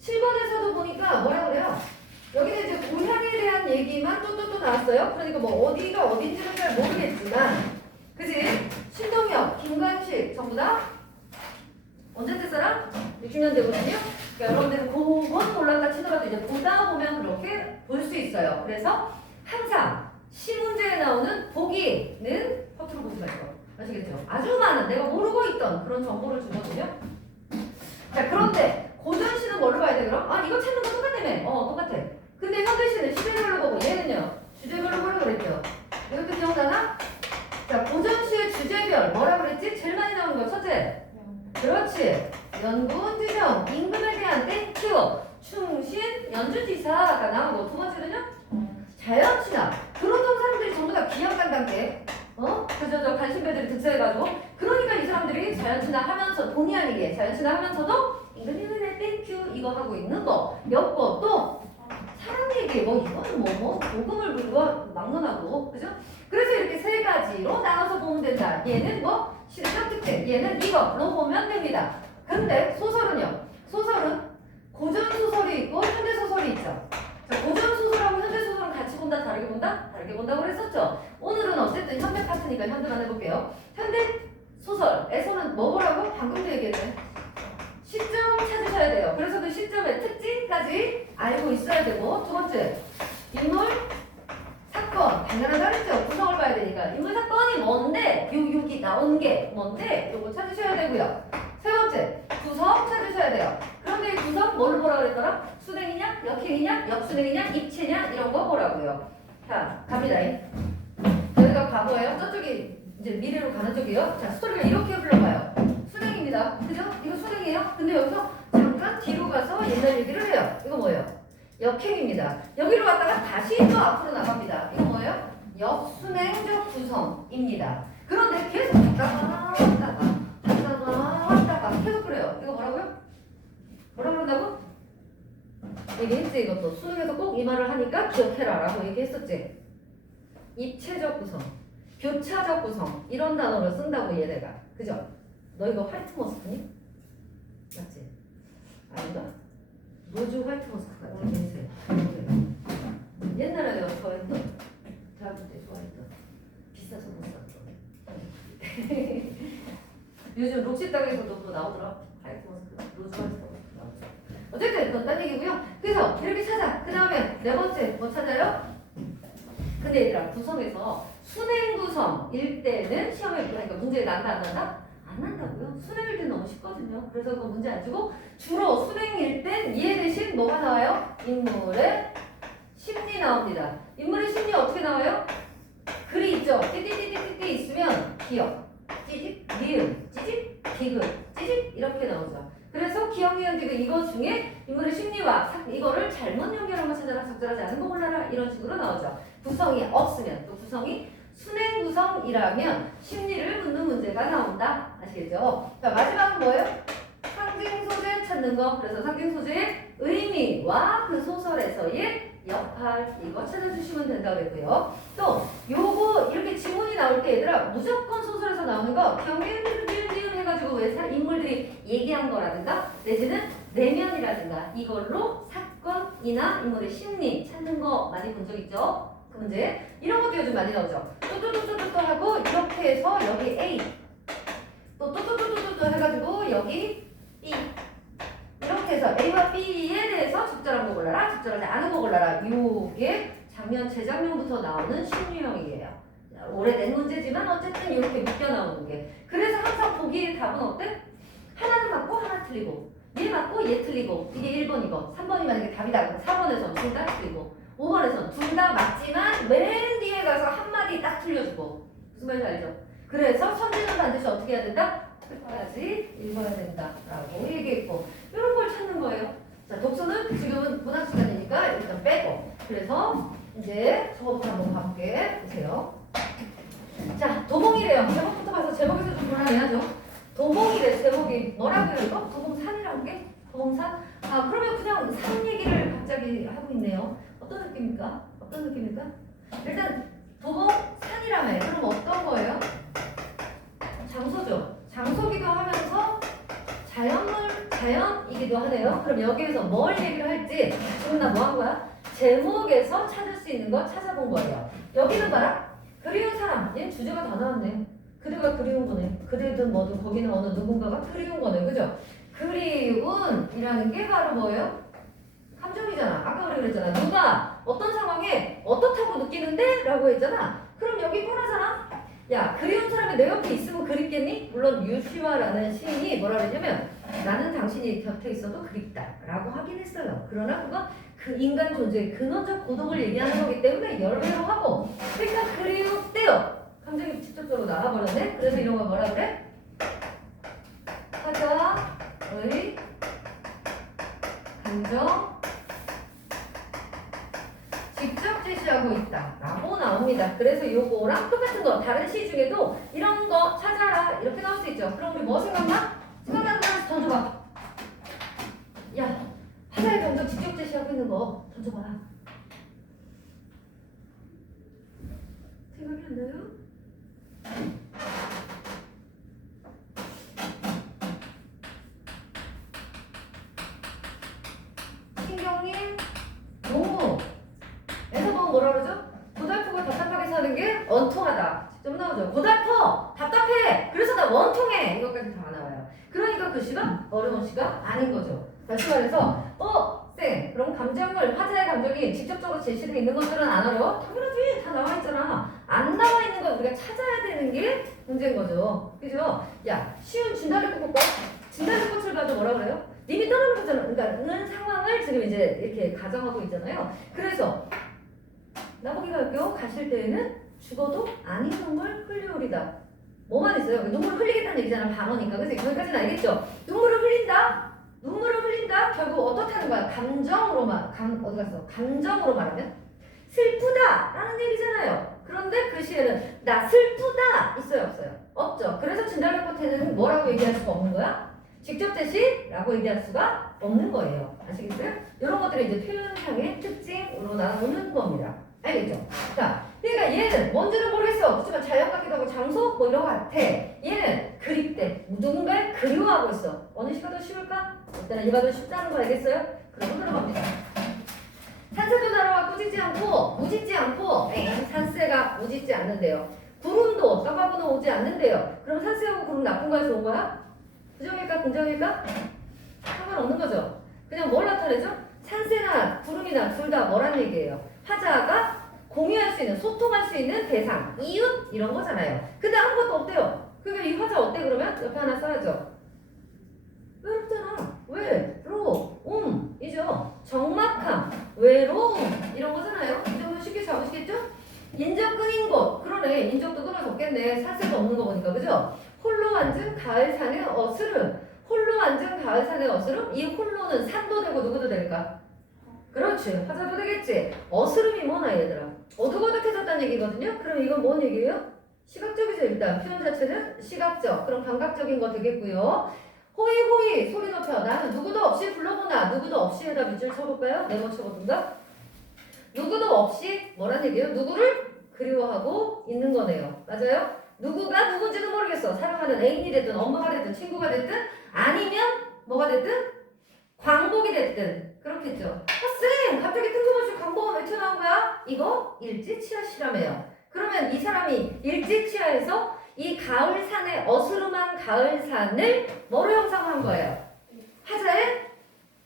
7번에서도 보니까 뭐라 그래요? 여기는 이제 고향에 대한 얘기만 또 나왔어요. 그러니까 뭐 어디가 어딘지는 잘 모르겠지만 그지? 신동엽, 김관식 전부 다 언제 때 사람? 60년대거든요. 그러니까 여러분들은 그건 몰랐다 치더라도 이제 보다 보면 그렇게 볼 수 있어요. 그래서 항상 시문제에 나오는 보기는 허투루 보지 말고 아시겠죠? 아주 많은 내가 모르고 있던 그런 정보를 주거든요. 자 그런데 고전시는 뭘로 봐야 돼 그럼? 아 이거 찾는 거 똑같다며. 똑같아. 근데 현대시는 시대별로 보고 얘는요 주제별로 보라 그랬죠. 이것도 기억나나? 자 고전시의 주제별 뭐라 그랬지? 제일 많이 나오는 거 첫째. 그렇지. 연구원 지정, 임금에 대한 땡큐, 충신, 연주지사가 나오고 두 번째는요? 자연친화. 그러던 사람들이 전부 다 기억간단계. 그저 저 관심배들이 득세해가지고 그러니까 이 사람들이 자연친화 하면서 본의 아니게 자연친화 하면서도 임금에 땡큐 이거 하고 있는 거 몇 거 또 사람 얘기 뭐 이거는 뭐 복음을 불과 막론하고 그죠? 그래서 이렇게 세 가지로 나눠서 보면 된다. 얘는 뭐 시대적 특징, 얘는 이거로 보면 됩니다. 근데 소설은요? 소설은 고전 소설이 있고 현대 소설이 있죠. 자, 고전 소설하고 현대 소설은 같이 본다, 다르게 본다? 다르게 본다고 그랬었죠. 오늘은 어쨌든 현대 파트니까 현대만 해볼게요. 현대 소설에서는 뭐라고? 방금도 얘기했네. 시점 찾으셔야 돼요. 그래서 그 시점의 특징까지 알고 있어야 되고 두 번째, 인물, 사건. 당연하다 그랬죠. 구성을 봐야 되니까. 인물, 사건이 뭔데? 여기 나온 게 뭔데? 요거 찾으셔야 되고요. 세 번째, 구성 찾으셔야 돼요. 그런데 이 구성 뭘로 보라 그랬더라? 순행이냐? 역행이냐? 역순행이냐? 입체냐? 이런 거 보라고요. 자, 갑니다. 여기가 과거예요. 저쪽이 이제 미래로 가는 쪽이에요. 자, 스토리가 이렇게 흘러가요. 순행입니다. 그죠? 이거 순행이에요. 근데 여기서 잠깐 뒤로 가서 옛날 얘기를 해요. 이거 뭐예요? 역행입니다. 여기로 갔다가 다시 또 앞으로 나갑니다. 이거 뭐예요? 역순행적 구성입니다. 그런데 계속 갔다가 계속 그래요. 이거 뭐라고요? 뭐라 그런다고? 얘기했지 이것도. 수능에서 꼭 이 말을 하니까 기억해라 라고 얘기했었지. 입체적 구성, 교차적 구성 이런 단어를 쓴다고 얘네가. 그죠? 너 이거 화이트 머스크니? 맞지? 아닌가? 노즈 화이트 머스크 같은 냄새. 옛날에 내가 좋아했던 대학교 때 좋아했던 비싸서 못 샀던 요즘 록시땅에서도 또 나오더라. 화이트 머스크, 노즈 화이트 머스크 나오더라. 어쨌든 그건 딴 얘기고요. 그래서 이렇게 찾아. 그 다음에 네 번째 뭐 찾아요? 근데 얘들아 구성에서 순행 구성일 때는 시험에 그러니까 문제 난다 안 난다? 안 난다고요. 순행일 때 너무 쉽거든요. 그래서 그거 문제 안 주고 주로 순행일 땐 이해 대신 뭐가 나와요? 인물의 심리 나옵니다. 인물의 심리 어떻게 나와요? 글이 있죠. 띠띠띠띠띠 있으면 기억, 찌직, 니은, 찌직, 디귿, 찌직 이렇게 나오죠. 그래서 기억, 니은, 디귿 이거 중에 인물의 심리와 이거를 잘못 연결한 거 찾아라. 적절하지 않은 거 골라라. 이런 식으로 나오죠. 구성이 없으면 또 구성이 순행 구성이라면 심리를 묻는 문제가 나온다. 아시겠죠? 자, 마지막은 뭐예요? 상징 소재 찾는 거. 그래서 상징 소재의 의미와 그 소설에서의 역할 이거 찾아주시면 된다고 그랬고요. 또 요거 이렇게 지문이 나올 때 얘들아 무조건 소설에서 나오는 거 경계니은 해가지고 왜 인물들이 얘기한 거라든가 내지는 내면이라든가 이걸로 사건이나 인물의 심리 찾는 거 많이 본 적 있죠? 그 문제 이런 것도 요즘 많이 나오죠. 또또또또또 하고 이렇게 해서 여기 A 또 해가지고 여기 B A와 B에 대해서 적절한 거 골라라, 적절하지 않은 거 골라라. 요게 작년, 재작년부터 나오는 신유형이에요. 오래된 문제지만 어쨌든 이렇게 묶여 나오는 게. 그래서 항상 보기의 답은 어때? 하나는 맞고 하나 틀리고, 얘 맞고 얘 틀리고, 이게 1번이고 3번이 만약에 답이다. 4번에선 둘 다 틀리고 5번에선 둘 다 맞지만 맨 뒤에 가서 한마디 딱 틀려주고. 무슨 말인지 알죠? 그래서 선지는 반드시 어떻게 해야 된다? 끝까지 읽어야 된다라고 얘기했고, 이런 걸 찾는 거예요. 자, 독서는 지금은 문학 시간이니까 일단 빼고. 그래서 이제 저부터 한번 가볼게. 보세요. 자, 도봉이래요. 제목부터 봐서 제목에서 좀 불안해하죠. 도봉이래. 제목이 뭐라고 해요? 이거? 도봉산이라는 게? 도봉산? 아, 그러면 그냥 산 얘기를 갑자기 하고 있네요. 어떤 느낌입니까? 어떤 느낌입니까? 일단 도봉산이라며. 그럼 어떤 거예요? 장소죠. 장소기도 하면서 자연이기도 하네요. 그럼 여기에서 뭘 얘기를 할지 지금 나 뭐 한 거야? 제목에서 찾을 수 있는 거 찾아본 거예요. 여기는 봐라. 그리운 사람. 얘 주제가 다 나왔네. 그대가 그리운 거네. 그대든 뭐든 거기는 어느 누군가가 그리운 거네. 그죠? 그리운이라는 게 바로 뭐예요? 감정이잖아. 아까 우리 그랬잖아. 누가 어떤 상황에 어떻다고 느끼는데? 라고 했잖아. 그럼 여기 뻔하잖아. 야, 그리운 사람이 내 옆에 있으면 그립겠니? 물론 유시화라는 시인이 뭐라 그랬냐면 나는 당신이 곁에 있어도 그립다 라고 하긴 했어요. 그러나 그건 그 인간 존재의 근원적 고독을 얘기하는 거기 때문에 열외로 하고, 그러니까 그리웠대요. 감정이 직접적으로 나와버렸네. 그래서 이런 거 뭐라 그래? 사자의 감정 직접 제시하고 있다 라고 나옵니다. 그래서 요거랑 똑같은 거 다른 시 중에도 이런 거 찾아라 이렇게 나올 수 있죠. 그럼 우리 뭐 생각나? 생각나는 거 던져봐. 야, 하나의 감정 직접 제시하고 있는 거 던져봐. 생각이 안 나요? 신경님, 농무 에서 보면 뭐라 그러죠? 고달프고 답답하게 사는 게 원통하다. 직접 나오죠. 고달퍼, 답답해. 그래서 나 원통해. 이것까지 다 나와요. 그러니까 그 시가 어려운 시가 아닌 거죠. 다시 말해서 쌤, 그럼 감정을, 화자의 감정이 직접적으로 제시되어 있는 것들은 안 어려워? 당연하지. 다 나와 있잖아. 안 나와 있는 걸 우리가 찾아야 되는 게 문제인 거죠. 그죠? 야, 쉬운 진달래꽃 볼까? 진달래꽃을 봐도 뭐라 그래요? 님이 떠나는 거잖아. 그러니까 는 상황을 지금 이제 이렇게 가정하고 있잖아요. 그래서 나보기가 할게요. 가실 때에는 죽어도 아닌 눈물 흘리오리다. 뭐만 있어요? 눈물 흘리겠다는 얘기잖아. 반어니까. 그치? 거기까지는 알겠죠? 눈물을 흘린다. 눈물을 흘린다. 결국 어떻다는 거야? 어디 갔어? 감정으로 말하면 슬프다 라는 얘기잖아요. 그런데 그 시에는 나 슬프다 있어요? 없어요? 없죠. 그래서 진달래꽃에는 뭐라고 얘기할 수가 없는 거야? 직접 제시라고 얘기할 수가 없는 거예요. 아시겠어요? 이런 것들이 이제 표현상의 특징으로 나오는 겁니다. 알겠죠? 자, 그러니까 얘는 뭔지는 모르겠어. 그렇지만 자연 같기도 하고 장소 뭐 이런 거 같아. 얘는 그립대. 누군가를 그리워하고 있어. 어느 시가 더 쉬울까? 일단은 얘가 더 쉽다는 거 알겠어요? 그럼 들어갑니다. 산새도 날아와 꾸짖지 않고 무짖지 않고 산새가 무짖지 않는데요. 구름도 떠가고는 오지 않는데요. 그럼 산새하고 구름 나쁜 거야 좋은 거야? 부정일까 긍정일까? 상관없는 거죠. 그냥 뭘 나타내죠? 산새나 구름이나 둘 다 뭐란 얘기예요? 화자가 공유할 수 있는, 소통할 수 있는 대상, 이웃 이런 거잖아요. 근데 아무것도 없대요. 그러니까 이 화자 어때 그러면? 옆에 하나 써야죠. 외롭잖아. 외로움이죠. 적막함, 외로움 이런 거잖아요. 이 정도 쉽게 잡으시겠죠? 인적 끊인 곳. 그러네. 인적도 끊어졌겠네. 산새도 없는 거 보니까. 그죠? 홀로 앉은 가을 산의 어스름. 홀로 앉은 가을 산의 어스름. 이 홀로는 산도 되고 누구도 될까? 그렇지. 화자도 되겠지. 어스름이 뭐나 얘들아? 어둑어둑해졌다는 얘기거든요. 그럼 이건 뭔 얘기예요? 시각적이죠. 일단 표현 자체는 시각적. 그럼 감각적인 거 되겠고요. 호이호이 소리 높여. 나는 누구도 없이 불러보나. 누구도 없이에다 밑줄 쳐볼까요? 네모 쳐보든가. 누구도 없이 뭐란 얘기예요? 누구를 그리워하고 있는 거네요. 맞아요? 누구가 누군지는 모르겠어. 사랑하는 애인이 됐든 엄마가 됐든 친구가 됐든 아니면 뭐가 됐든 광복이 됐든 그렇겠죠. 쌤! 갑자기 뜬금없이 광복은 왜 튀어나온 거야? 이거 일지치하시라며요. 그러면 이 사람이 일지치하에서 이 가을산의 어스름한 가을산을 뭐로 형상한 거예요? 화자의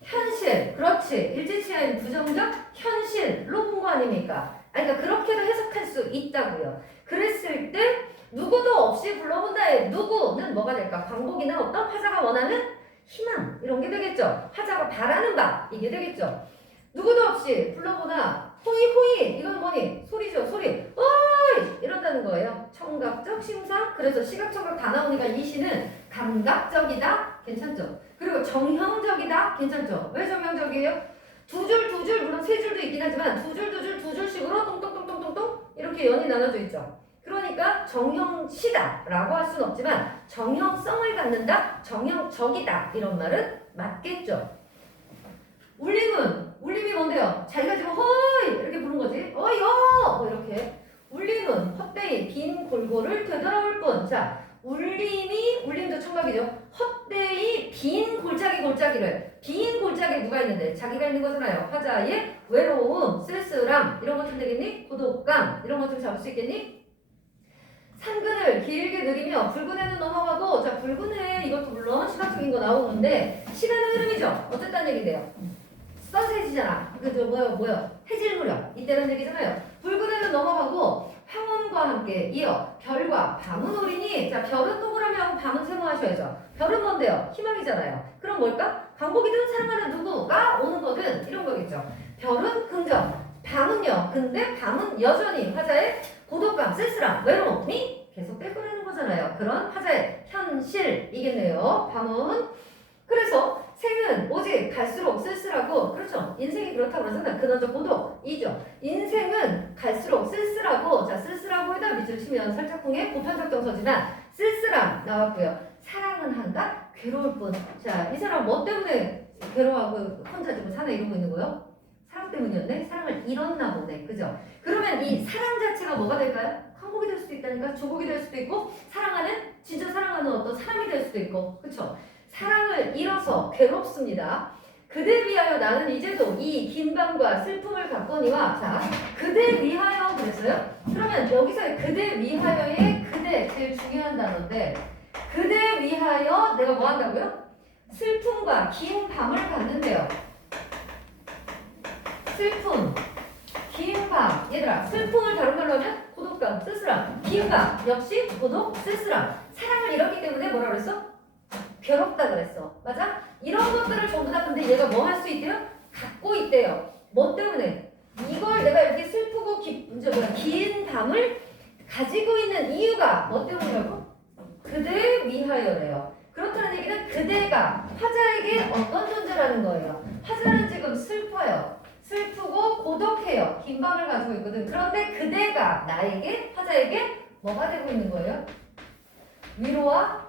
현실 현실. 그렇지. 일제치하인 부정적 현실로 본 거 아닙니까? 아니, 그러니까 그렇게도 해석할 수 있다고요. 그랬을 때 누구도 없이 불러본다에 누구는 뭐가 될까? 광복이나 어떤 화자가 원하는 희망 이런 게 되겠죠. 화자가 바라는 바 이게 되겠죠. 누구도 없이 불러보나 호이 호이 이건 뭐니? 소리죠. 소리. 어이 이런다는 거예요. 청각적 심사. 그래서 시각청각 다 나오니까 이 시는 감각적이다. 괜찮죠. 그리고 정형적이다. 괜찮죠. 왜 정형적이에요? 두 줄 물론 세 줄도 있긴 하지만 두 줄씩으로 똥똥똥똥똥똥 이렇게 연이 나눠져 있죠. 그러니까 정형시다라고 할 수는 없지만 정형성을 갖는다, 정형적이다 이런 말은 맞겠죠. 울림이 뭔데요? 자기가 지금 허이 이렇게 부른 거지. 어이요 뭐 이렇게. 울림은 헛되이 빈 골고를 되돌아올 뿐. 자, 울림도 청각이죠. 헛되이 빈 골짜기를 빈 골짜기에 누가 있는데 자기가 있는 거잖아요. 화자의 외로움, 쓸쓸함 이런 것 좀 되겠니? 고독감 이런 것 좀 잡을 수 있겠니? 산근을 길게 느리며 붉은 해는 넘어가고. 자, 붉은 해 이것도 물론 시각적인 거 나오는데 시간의 흐름이죠. 어쨌다는 얘기인데요. 써세지잖아. 그죠? 뭐요? 해질 무렵 이때는 얘기잖아요. 붉은 해는 넘어가고 황혼과 함께 이어 별과 밤은 오리니. 자, 별은 동그라미 하고 밤은 세모하셔야죠. 별은 뭔데요? 희망이잖아요. 그럼 뭘까? 광복이든 사랑하는 누구가 오는 거든 이런 거겠죠. 별은 긍정, 밤은요. 근데 밤은 여전히 화자의 고독감, 쓸쓸함, 외로움이 계속될 거라는 거잖아요. 그런 화자의 현실이겠네요. 밤은. 그래서 생은 오직 갈수록 쓸쓸하고. 그렇죠. 인생이 그렇다고 그러잖아요. 근원적 고독이죠. 인생은 갈수록 쓸쓸하고. 자, 쓸쓸하고에다 밑줄 치면 살짝쿵의 보편적 정서지만 쓸쓸함 나왔고요. 사랑은 한가 괴로울 뿐. 자, 이 사람 뭐 때문에 괴로워하고 혼자 지금 사나 이러고 있는 거예요? 사랑 때문이었네? 사랑을 잃었나 보네. 그죠? 그러면 이 사랑 자체가 뭐가 될까요? 항복이 될 수도 있다니까. 조국이 될 수도 있고 진짜 사랑하는 어떤 사람이 될 수도 있고. 그쵸? 사랑을 잃어서 괴롭습니다. 그대 위하여 나는 이제도 이 긴 밤과 슬픔을 갖거니와. 자, 그대 위하여 그랬어요? 그러면 여기서의 그대 위하여의 그대 제일 중요한 단어인데 그대 위하여 내가 뭐 한다고요? 슬픔과 긴 밤을 갖는데요. 슬픔, 긴 밤. 얘들아, 슬픔을 다른 말로 하면 고독감, 쓸쓸함. 긴 밤, 역시 고독, 쓸쓸함. 사랑을 잃었기 때문에 뭐라 그랬어? 괴롭다 그랬어. 맞아? 이런 것들을 전부 다 근데 얘가 뭐 할 수 있대요? 갖고 있대요. 뭐 때문에? 이걸 내가 이렇게 슬프고 긴 밤을 가지고 있는 이유가 뭐 때문이라고? 그대 위하여래요. 그렇다는 얘기는 그대가 화자에게 어떤 존재라는 거예요. 화자는 지금 슬퍼요. 슬프고 고독해요. 긴 밤을 가지고 있거든. 그런데 그대가 나에게, 화자에게 뭐가 되고 있는 거예요? 위로와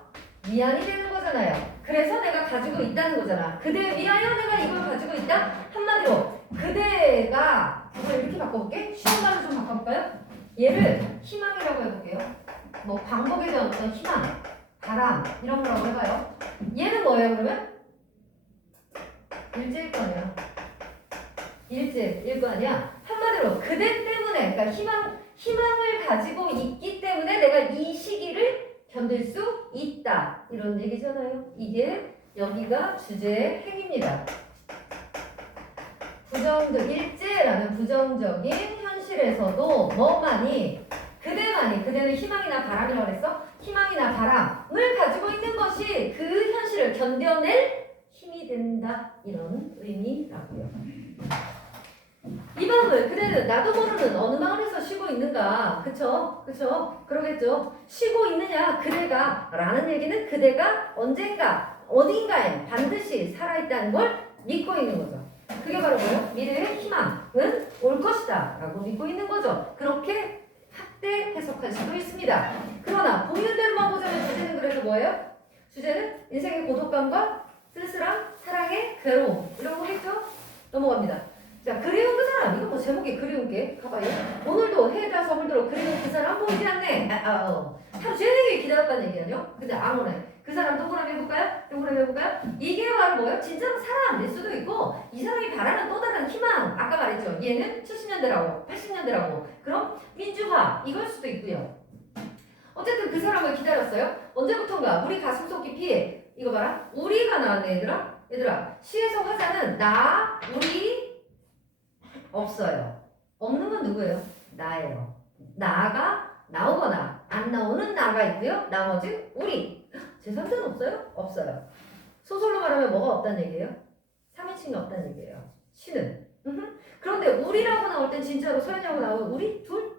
위안이 되는 거잖아요. 그래서 내가 가지고 있다는 거잖아. 그대 위하여 내가 이걸 가지고 있다? 한마디로 그대가 이걸 이렇게 바꿔볼게. 쉬운 말로 좀 바꿔볼까요? 얘를 희망이라고 해볼게요. 뭐 광복에 대한 어떤 희망, 바람 이런 거라고 해봐요. 얘는 뭐예요 그러면? 일제일 거 아니야. 일제일 거 아니야. 한마디로 그대 때문에, 그러니까 희망을 가지고 있기 때문에 내가 이 시기를 견딜 수 있다 이런 얘기잖아요. 이게 여기가 주제의 핵입니다. 일제라는 부정적인 현실에서도 그대는 희망이나 바람이라고 그랬어? 희망이나 바람을 가지고 있는 것이 그 현실을 견뎌낼 힘이 된다 이런 의미라고요. 이 밤을 그대는 나도 모르는 어느 마을에서 쉬고 있는가. 그쵸? 그러겠죠. 쉬고 있느냐 그대가 라는 얘기는 그대가 언젠가 어딘가에 반드시 살아있다는 걸 믿고 있는 거죠. 그게 바로 뭐예요? 미래의 희망은 올 것이다 라고 믿고 있는 거죠. 그렇게 확대 해석할 수도 있습니다. 그러나 보이는 대로만 보자면 주제는 그래서 뭐예요? 주제는 인생의 고독감과 쓸쓸함, 사랑의 괴로움 이런 거 했죠? 넘어갑니다. 자, 그리운 그 사람. 이거 뭐 제목이 그리운 게 가봐요. 오늘도 해에다 서울대로 그리운 그 사람 보이지 않네. 하루 종일 기다렸다는 얘기 아니요? 근데 안 오네. 그 사람 동그라미 해볼까요? 이게 바로 뭐예요? 진짜로 사람일 수도 있고 이 사람이 바라는 또 다른 희망. 아까 말했죠. 얘는 70년대라고 80년대라고. 그럼 민주화 이걸 수도 있고요. 어쨌든 그 사람을 기다렸어요. 언제부턴가 우리 가슴속 깊이 이거 봐라. 우리가 나왔네 얘들아. 얘들아, 시에서 화자는 나, 우리 없어요. 없는 건 누구예요? 나예요. 나가 나오거나 안 나오는 나가 있고요. 나머지 우리. 제3자는 없어요? 없어요. 소설로 말하면 뭐가 없다는 얘기예요? 3인칭이 없다는 얘기예요. 시는. 그런데 우리라고 나올 땐 진짜로 소연이라고 나오면 우리? 둘?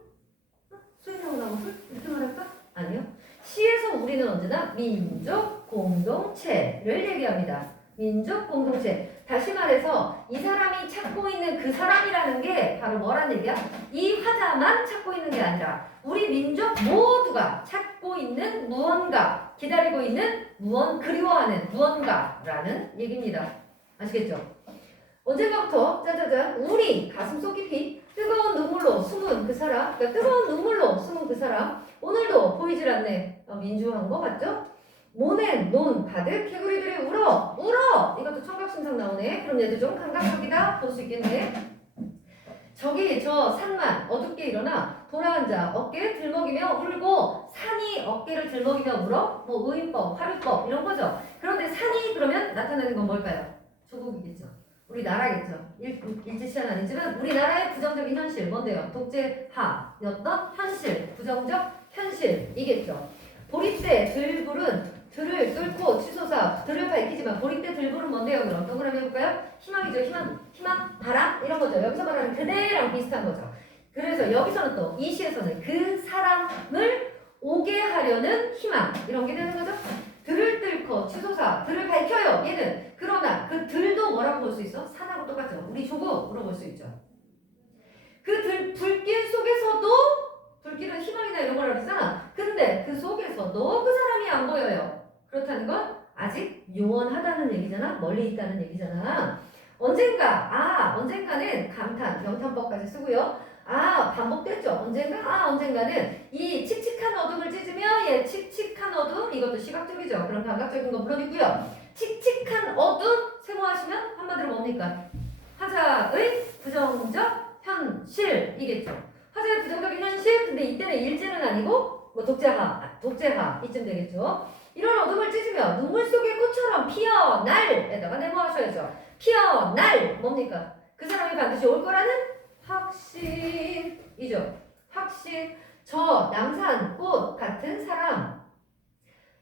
소연이라고 나오면 둘? 이렇게 말할까? 아니요. 시에서 우리는 언제나 민족 공동체를 얘기합니다. 민족 공동체. 다시 말해서 이 사람이 찾고 있는 그 사람이라는 게 바로 뭐란 얘기야? 이 화자만 찾고 있는 게 아니라 우리 민족 모두가 찾고 있는 무언가, 기다리고 있는 그리워하는 무언가라는 얘기입니다. 아시겠죠? 언젠가부터 짜자잔 우리 가슴속 깊이 뜨거운 눈물로 숨은 그 사람, 그러니까 뜨거운 눈물로 숨은 그 사람 오늘도 보이질 않네. 민주한 거 맞죠? 모낸 논 가득 개구리들이 울어 이것도 청각심상 나오네. 그럼 얘도 좀 감각적이다 볼 수 있겠네. 저기 저 산만 어둡게 일어나 돌아앉아 어깨를 들먹이며 울고 산이 어깨를 들먹이며 울어? 뭐 의인법, 화류법 이런 거죠. 그런데 산이 그러면 나타나는 건 뭘까요? 조국이겠죠. 우리나라겠죠. 일제시한 아니지만 우리나라의 부정적인 현실 뭔데요? 독재하였던 현실, 부정적 현실이겠죠. 보리대 들불은 들을 뚫고 치솟아 들을 밝히지만 보리대 들불은 뭔데요? 그럼 동그라미 해볼까요? 희망이죠. 희망, 바람 이런 거죠. 여기서 말하는 그대랑 비슷한 거죠. 그래서 여기서는 또 이 시에서는 그 사람을 오게 하려는 희망 이런 게 되는 거죠. 들을 뚫고 치솟아 들을 밝혀요. 얘는 그러나 그 들도 뭐라고 볼 수 있어? 산하고 똑같죠. 우리 조국으로 볼 수 있죠. 그 불길 속에서도 불길은 희망이나 이런 거라고 했잖아. 근데 그 속에서도 그 사람이 안 보여요. 그렇다는 건 아직 요원하다는 얘기잖아. 멀리 있다는 얘기잖아. 언젠가는 감탄, 경탄법까지 쓰고요. 반복됐죠. 언젠가는 이 칙칙한 어둠을 찢으며 칙칙한 어둠 이것도 시각적이죠. 그럼 감각적인 건 물론이고요. 칙칙한 어둠 세모하시면 한마디로 뭡니까? 화자의 부정적 현실이겠죠. 화자의 부정적인 현실 근데 이때는 일제는 아니고 뭐 독재하 이쯤 되겠죠. 이런 어둠을 찢으며 눈물 속의 꽃처럼 피어날에다가 네모하셔야죠. 피어날 뭡니까? 그 사람이 반드시 올 거라는 확신이죠. 확신. 저 남산꽃 같은 사람.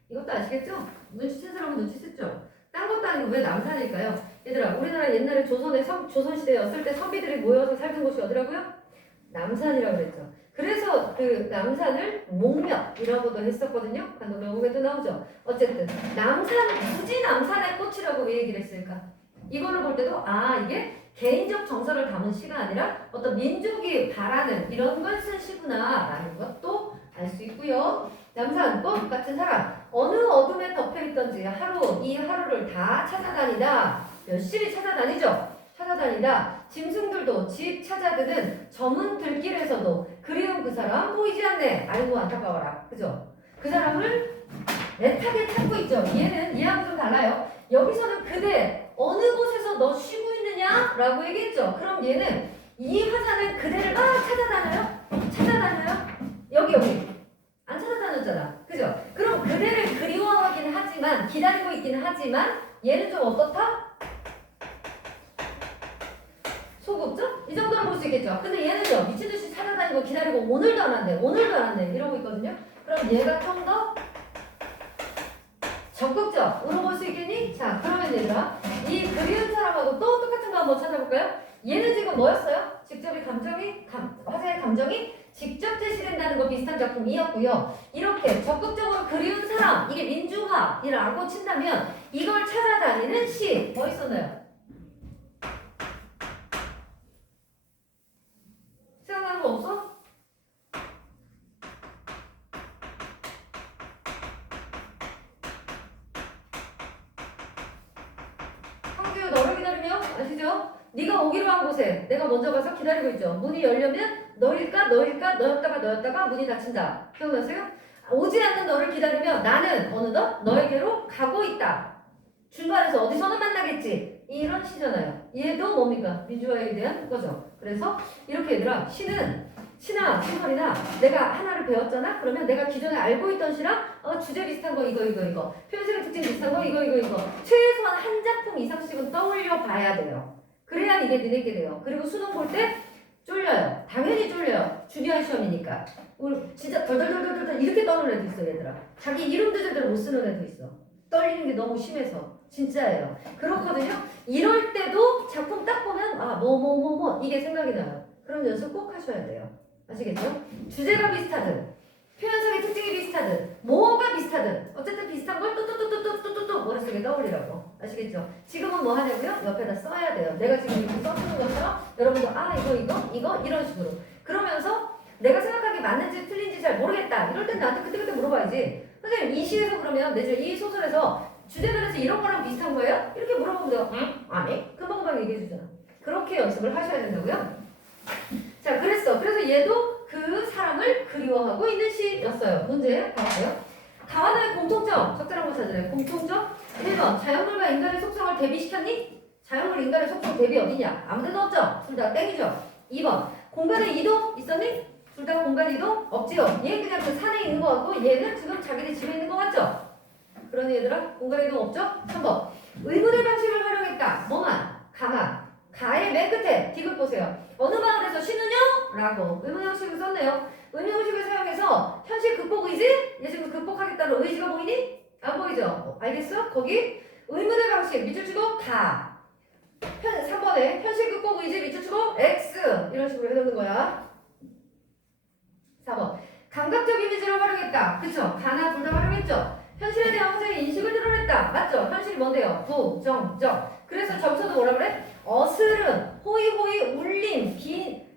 이것도 아시겠죠? 눈치챈 사람은 눈치챘죠? 딴 것도 아니고 왜 남산일까요? 얘들아 우리나라 옛날에 조선시대였을 때 선비들이 모여서 살던 곳이 어디라고요? 남산이라고 그랬죠. 그래서 그 남산을 목몇이라고도 했었거든요. 관동명국에도 나오죠. 어쨌든 굳이 남산의 꽃이라고 왜 얘기를 했을까? 이거를 볼 때도 이게 개인적 정서를 담은 시가 아니라 어떤 민족이 바라는 이런 걸 쓴 시구나 라는 것도 알 수 있고요. 남산꽃 같은 사람 어느 어둠에 덮여있던지 이 하루를 다 찾아다니다 열심히 찾아다니다 짐승들도 집 찾아드는 저문 들길에서도 그리운 그 사람 보이지 않네. 아이고 안타까워라. 그죠? 그 사람을 애타게 찾고 있죠. 얘하고 좀 달라요. 여기서는 그대 어느 곳에서 너 쉬고 있느냐? 라고 얘기했죠. 그럼 얘는 이 화자는 그대를 막 찾아다녀요? 여기 안 찾아다녔잖아. 그죠? 그럼 그대를 그리워하긴 하지만 기다리고 있기는 하지만 얘는 좀 어떻다? 소극적? 이 정도로 볼 수 있겠죠. 근데 얘는요 미친듯이 찾아다니고 기다리고 오늘도 안 왔네 이러고 있거든요. 그럼 얘가 좀 더 적극적으로 볼 수 있겠니? 자 그러면 얘들아 이 그리운 사람하고 또 똑같은 거 한번 찾아볼까요? 얘는 지금 뭐였어요? 화자의 감정이 직접 제시된다는 거 비슷한 작품이었고요. 이렇게 적극적으로 그리운 사람 이게 민주화이라고 친다면 이걸 찾아다니는 시 뭐 있었나요? 생각나는 거 없어? 황규 너를 기다리며 아시죠? 네가 오기로 한 곳에 내가 먼저 가서 기다리고 있죠. 문이 열려면 너였다가 문이 닫힌다. 기억나세요? 오지 않는 너를 기다리며 나는 어느덧 너에게로 가고 있다. 중간에서 어디서는 만나겠지. 이런 시잖아요. 얘도 뭡니까? 민주화에 대한 거죠. 그래서 이렇게 얘들아 시나 소설이나 내가 하나를 배웠잖아? 그러면 내가 기존에 알고 있던 시랑 주제 비슷한 거 이거 표현색의 특징 비슷한 거 이거 최소한 한 작품 이상씩 봐야 돼요. 그래야 이게 느리게 돼요. 그리고 수능 볼 때 쫄려요. 당연히 쫄려요. 중요한 시험이니까. 우리 진짜 덜덜덜덜덜 이렇게 떠는 애도 있어 얘들아. 자기 이름도 제대로 못 쓰는 애도 있어. 떨리는 게 너무 심해서. 진짜예요. 그렇거든요. 이럴 때도 작품 딱 보면 아 뭐 이게 생각이 나요. 그런 연습 꼭 하셔야 돼요. 아시겠죠? 주제가 비슷하든 표현성의 특징이 비슷하든 뭐가 비슷하든 어쨌든 비슷한 걸 또 머릿속에 떠올리라고. 아시겠죠? 지금은 뭐 하냐고요? 옆에다 써야 돼요. 내가 지금 이렇게 써주는 것처럼 여러분도 아 이거 이런 식으로. 그러면서 내가 생각하기 맞는지 틀린지 잘 모르겠다. 이럴 땐 나한테 그때 물어봐야지. 선생님 이 시에서 그러면 이 소설에서 주제가에서 이런 거랑 비슷한 거예요? 이렇게 물어보면 내가 응? 아니? 금방금방 얘기해 주잖아. 그렇게 연습을 하셔야 된다고요? 자 그래서 얘도 그 사람을 그리워하고 있는 시였어요. 문제 봐볼게요. 가와나의 공통점 적절한 거 찾으래요. 공통점 1번 자연물과 인간의 속성을 대비시켰니? 자연물 인간의 속성 대비 어디냐? 아무데도 없죠. 둘 다 땡이죠. 2번 공간의 이동 있었니? 둘 다 공간 이동 없지요. 얘는 그냥 그 산에 있는 거 같고 얘는 지금 자기네 집에 있는 거 같죠? 그러니 얘들아 공간 이동 없죠? 3번 의문의 방식을 활용했다. 뭐만? 가만 가의 맨 끝에 딕을 보세요. 어느 마을에서 쉬느냐? 라고 의문의 방식을 썼네요. 의문의 방식을 사용해서 현실 극복 의지? 얘 지금 극복하겠다는 의지가 보이니? 안 보이죠? 알겠어? 거기 의문의 방식 밑줄 치고 가 3번에 현실 극복 의지 밑줄 치고 X 이런 식으로 해놓는 거야. 4번 감각적 이미지를 활용했다. 그쵸? 가나 둘 다 활용했죠? 현실에 대한 화자의 인식을 드러냈다. 맞죠? 현실이 뭔데요? 부정적. 그래서 저기서도 뭐라 그래? 어스름, 호이호이,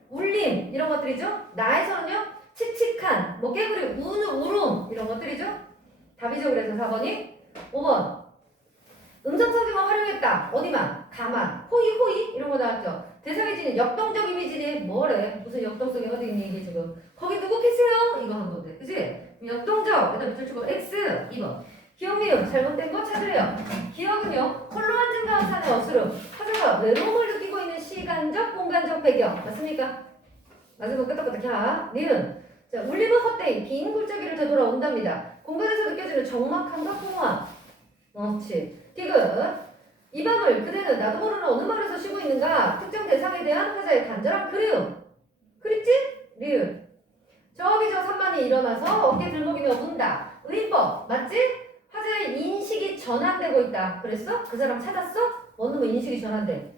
울림 이런 것들이죠. 나에서는요 칙칙한, 뭐 깨구리, 울음 이런 것들이죠. 답이죠. 그래서 4번이 5번 음성성지만 활용했다. 어디만? 가만, 호이호이 이런 거 나왔죠. 대상이 지닌 역동적 이미지니 뭐래? 무슨 역동성이 어디 있니 이게 지금? 거기 누구 캐세요? 이거 한 건데, 그지? 역동적. 그다음 밑줄 치고 X 2번. 기억 미음 잘못된 거 찾으래요. 기억은요 홀로 앉은 다음 산의 어스름. 화자가 외로움을 느끼고 있는 시간적, 공간적 배경 맞습니까? 맞으면 끄덕끄덕 하. 니은 자 울림은 헛되이 빈 골짜기를 되돌아온답니다. 공간에서 느껴지는 적막함과 공허함. 그렇지. 디귿 이 밤을 그대는 나도 모르는 어느 마을에서 쉬고 있는가? 특정 대상에 대한 화자의 간절한 그리움. 그립지? 리을 저기 저 산만이 일어나서 어깨 들먹이며 운다. 의인법 맞지? 화자의 인식이 전환되고 있다. 그랬어? 그 사람 찾았어? 어느 뭐 인식이 전환돼?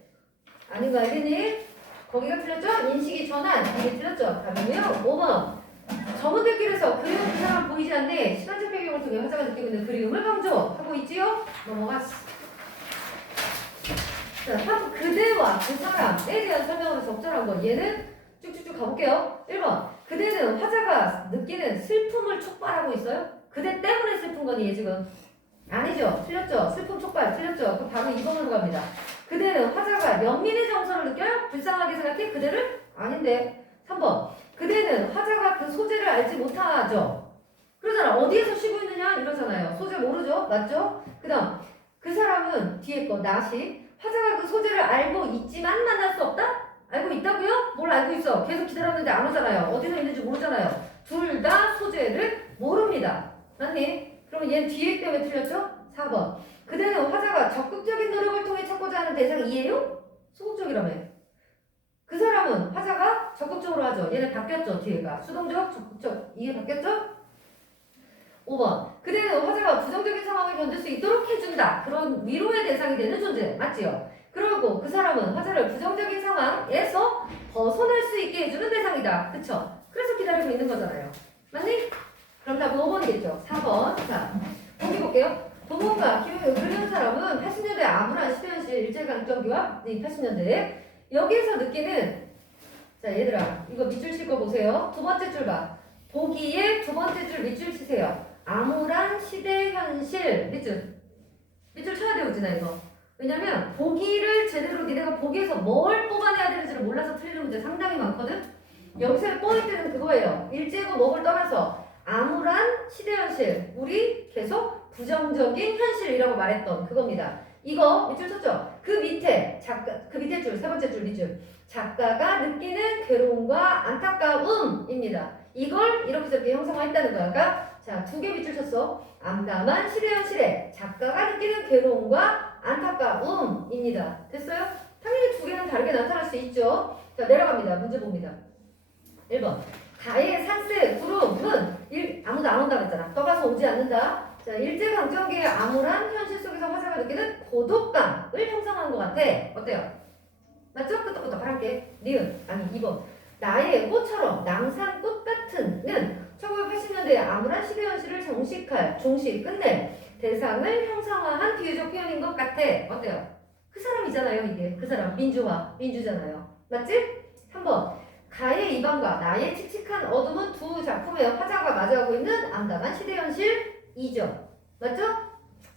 아닌 거 알겠니? 거기가 틀렸죠? 인식이 전환 이게 틀렸죠? 답이고요. 5번 저문들길에서 그리운 그 사람 보이지 않네. 시간적 배경을 통해 화자가 느끼고 있는 그리움을 강조하고 있지요? 넘어갔어. 자, 3. 그대와 그 사람에 대한 설명으로 적절한 거. 얘는 쭉쭉쭉 가볼게요. 1번. 그대는 화자가 느끼는 슬픔을 촉발하고 있어요? 그대 때문에 슬픈 거니 얘 지금? 아니죠. 틀렸죠. 슬픔 촉발 틀렸죠. 그럼 바로 2번으로 갑니다. 그대는 화자가 연민의 정서를 느껴요? 불쌍하게 생각해? 그대를? 아닌데. 3번. 그대는 화자가 그 소재를 알지 못하죠. 그러잖아. 어디에서 쉬고 있느냐? 이러잖아요. 소재 모르죠? 맞죠? 그 다음 그 사람은 뒤에 거 나시 화자가 그 소재를 알고 있지만 만날 수 없다? 알고 있다고요? 뭘 알고 있어? 계속 기다렸는데 안 오잖아요. 어디서 있는지 모르잖아요. 둘 다 소재를 모릅니다. 맞니? 그럼 얘는 뒤에 때문에 틀렸죠? 4번. 그대는 화자가 적극적인 노력을 통해 찾고자 하는 대상이에요? 소극적이라며. 그 사람은 화자가 적극적으로 하죠. 얘는 바뀌었죠. 뒤에가. 수동적, 적극적. 이게 바뀌었죠? 5번. 그대는 화자가 부정적인 상황을 견딜 수 있도록 해준다. 그런 위로의 대상이 되는 존재. 맞지요? 그리고 그 사람은 화자를 부정적인 상황에서 벗어날 수 있게 해주는 대상이다. 그쵸? 그래서 기다리고 있는 거잖아요. 맞니? 그럼 답은 5번이겠죠. 4번. 자, 보기 볼게요. 동문가 김영을 그리는 사람은 80년대 암울한 시대현실 일제강점기와 80년대에 여기에서 느끼는 자 얘들아 이거 밑줄 칠 거 보세요. 두 번째 줄 봐. 보기에 두 번째 줄 밑줄 치세요. 암울한 시대 현실 밑줄 쳐야 돼요 우진아 이거. 왜냐면 보기를 제대로 니네가 보기에서 뭘 뽑아내야 되는지를 몰라서 틀리는 문제 상당히 많거든. 여기서의 포인트는 그거예요. 일제고 뭐를 떠나서 암울한 시대 현실 우리 계속 부정적인 현실이라고 말했던 그겁니다. 이거 밑줄 쳤죠? 그 밑에 그 밑에 줄 세 번째 줄 밑줄 작가가 느끼는 괴로움과 안타까움입니다. 이걸 이렇게 저렇게 형성화했다는 거야. 그러니까 자, 두 개 밑줄 쳤어. 암담한 시대 현실에 작가가 느끼는 괴로움과 안타까움입니다. 입니다. 됐어요? 당연히 두 개는 다르게 나타날 수 있죠. 자, 내려갑니다. 문제 봅니다. 1번. 가의 산세 그룹은 아무도 안 온다 그랬잖아. 떠가서 오지 않는다. 자, 일제강점기의 암울한 현실 속에서 화자가 느끼는 고독감을 형성하는 것 같아. 어때요? 맞죠? 끄떡끄떡 할게. 니은. 아니, 2번. 나의 꽃처럼 낭산꽃 같은는 1980년대의 암울한 시대 현실을 종식 끝낼 대상을 형상화한 비유적 표현인 것 같아. 어때요? 그 사람이잖아요, 이게. 그 사람. 민주잖아요. 맞지? 3번. 가의 이방과 나의 칙칙한 어둠은 두 작품의 화자가 마주하고 있는 암담한 시대 현실이죠. 맞죠?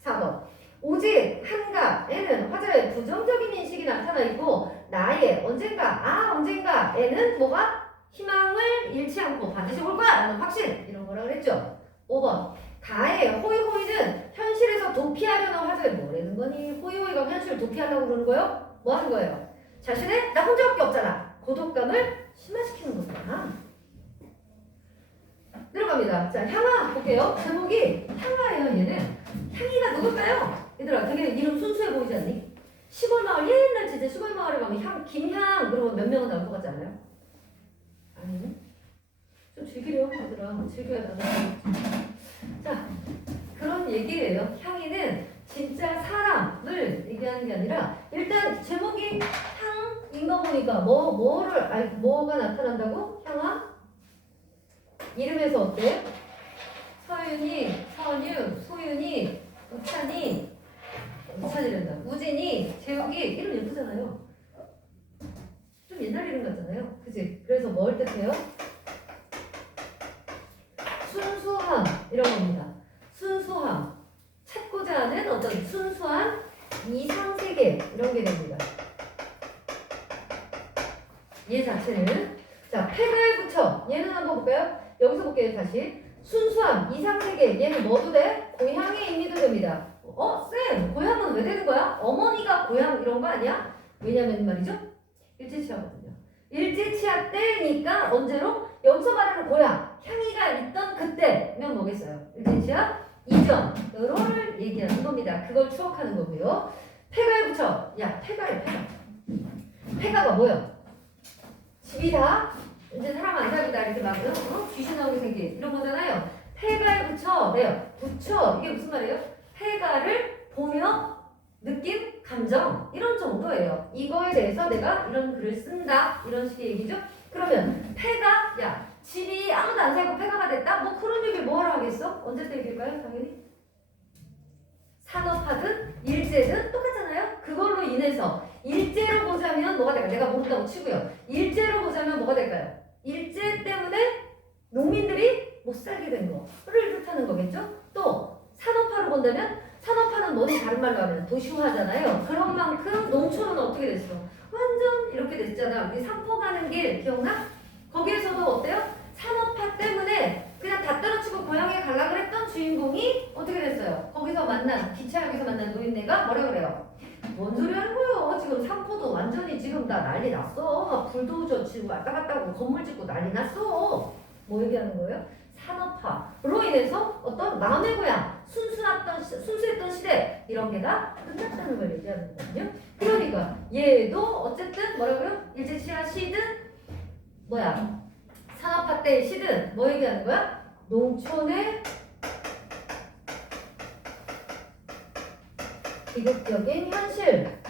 4번. 오직 한가에는 화자의 부정적인 인식이 나타나 있고 나의 언젠가에는 뭐가 희망을 잃지 않고 반드시 올 거야 라는 확신 이런 거라 그랬죠. 5번. 가의 호이호이는 현실에서 도피하려는 화자의 뭐라는 거니? 호이호이가 현실을 도피하려고 그러는 거예요? 뭐 하는 거예요? 자신의 나 혼자밖에 없잖아. 고독감을 심화시키는 거잖아. 들어갑니다. 자, 향아 볼게요. 제목이 향아예요. 얘는 향이가 누굴까요? 얘들아 되게 이름 순수해 보이지 않니? 시골마을 옛날 진짜 시골마을에 가면 김향 그러면 몇 명은 나올 것 같지 않아요? 아니네. 좀 즐기려 얘들아. 즐겨야 나도. 자, 그런 얘기예요. 향이는 진짜 사람을 얘기하는 게 아니라 일단 제목이 향인 거 보니까 뭐가 나타난다고? 향아? 이름에서 어때? 서윤이, 선유, 소윤이, 우찬이란다. 우진이, 재욱이 이름 예쁘잖아요. 좀 옛날 이름 같잖아요. 그치? 그래서 뭘 뜻해요? 순수함 이런 겁니다. 순수함 찾고자 하는 어떤 순수한 이상세계 이런 게 됩니다. 얘 자체는 자 팩을 붙여 얘는 한번 볼까요? 여기서 볼게요. 다시 순수함 이상세계 얘는 뭐도 돼? 고향의 의미도 됩니다. 쌤 고향은 왜 되는 거야? 어머니가 고향 이런 거 아니야? 왜냐면 말이죠 일제치하거든요. 일제치하 때니까 언제로? 여기서 말하는 고향 향이가 있던 그때면 뭐겠어요? 일제치하 이전으로를 얘기하는 겁니다. 그걸 추억하는 거고요. 폐가에 붙여. 야 폐가야 폐가. 폐가가 뭐야? 집이 다 이제 사람 안 살고 다 이렇게 막 귀신 나오게 생긴 이런 거잖아요. 폐가에 붙여. 네요. 붙여. 이게 무슨 말이에요? 폐가를 보며 느낌, 감정 이런 정도예요. 이거에 대해서 내가 이런 글을 쓴다 이런 식의 얘기죠. 그러면 폐가 야 집이 아무도 안 살고 폐가가 됐다? 뭐 그런 얘기를 뭐하러 하겠어? 언제 때 얘기일까요? 당연히 산업화든 일제든 똑같잖아요. 그걸로 인해서 일제로 보자면 뭐가 될까요? 내가 모른다고 치고요. 일제로 보자면 뭐가 될까요? 일제 때문에 농민들이 못 살게 된 거를 뜻하는 거겠죠. 또 산업화로 본다면 산업화는 뭐니 다른 말로 하면 도시화잖아요. 그런 만큼 농촌은 어떻게 됐어? 완전 이렇게 됐잖아. 우리 삼포 가는 길 기억나? 거기에서도 어때요? 산업화 때문에 그냥 다 떨어치고 고향에 가려고 그랬던 주인공이 어떻게 됐어요? 거기서 기차역에서 만난 노인네가 뭐라 그래요? 뭔 소리 하는 거예요? 지금 삼포도 완전히 지금 다 난리 났어. 불도저 지금 왔다 갔다 하고 건물 짓고 난리 났어. 뭐 얘기하는 거예요? 산업화로 인해서 어떤 마음의 고향, 순수했던 시대 이런 게 다 끝났다는 걸 얘기하는 거거든요. 그러니까 얘도 어쨌든 뭐라고요? 일제치하 시든 산업화 때의 시든 뭐 얘기하는 거야? 농촌의 비극적인 현실을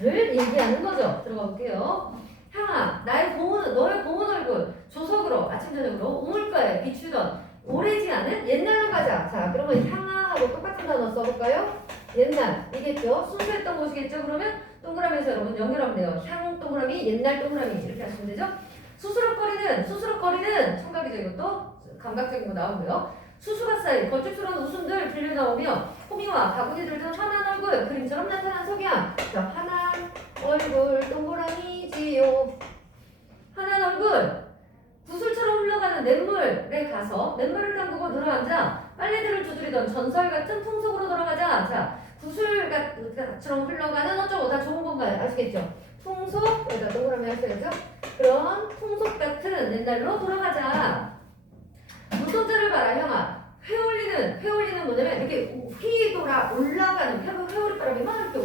얘기하는 거죠. 들어가 볼게요. 향아, 너의 고운 얼굴 조석으로 아침 저녁으로 우물가에 비추던 오래지 않은 옛날로 가자. 자, 그러면 향아하고 똑같은 단어 써볼까요? 옛날이겠죠. 순수했던 곳이겠죠. 그러면 동그라미에서 여러분 연결하면 돼요. 향 동그라미, 옛날 동그라미 이렇게 하시면 되죠. 수수룩거리는 청각이죠. 이것도 감각적인 거 나오고요. 수수가 쌓인 걸쭉스러운 웃음들 들려 나오며 호미와 바구니 들던 환한 얼굴 그림처럼 나타난 석양. 자, 환한 얼굴 동그라미지요. 환한 얼굴 구슬처럼 흘러가는 냇물에 가서 냇물을 담그고 늘어앉아 빨래들을 두드리던 전설 같은 풍속으로 돌아가자. 자, 구슬처럼 흘러가는 어쩌고 다 좋은 건가요? 아시겠죠? 풍속 여기다 동그라미 하셔야죠. 그런 풍속 같은 옛날로 돌아가자. 눈동자를 봐라 형아. 회올리는 뭐냐면 이렇게 휘돌아 올라가는 회오리 바람이 막 이렇게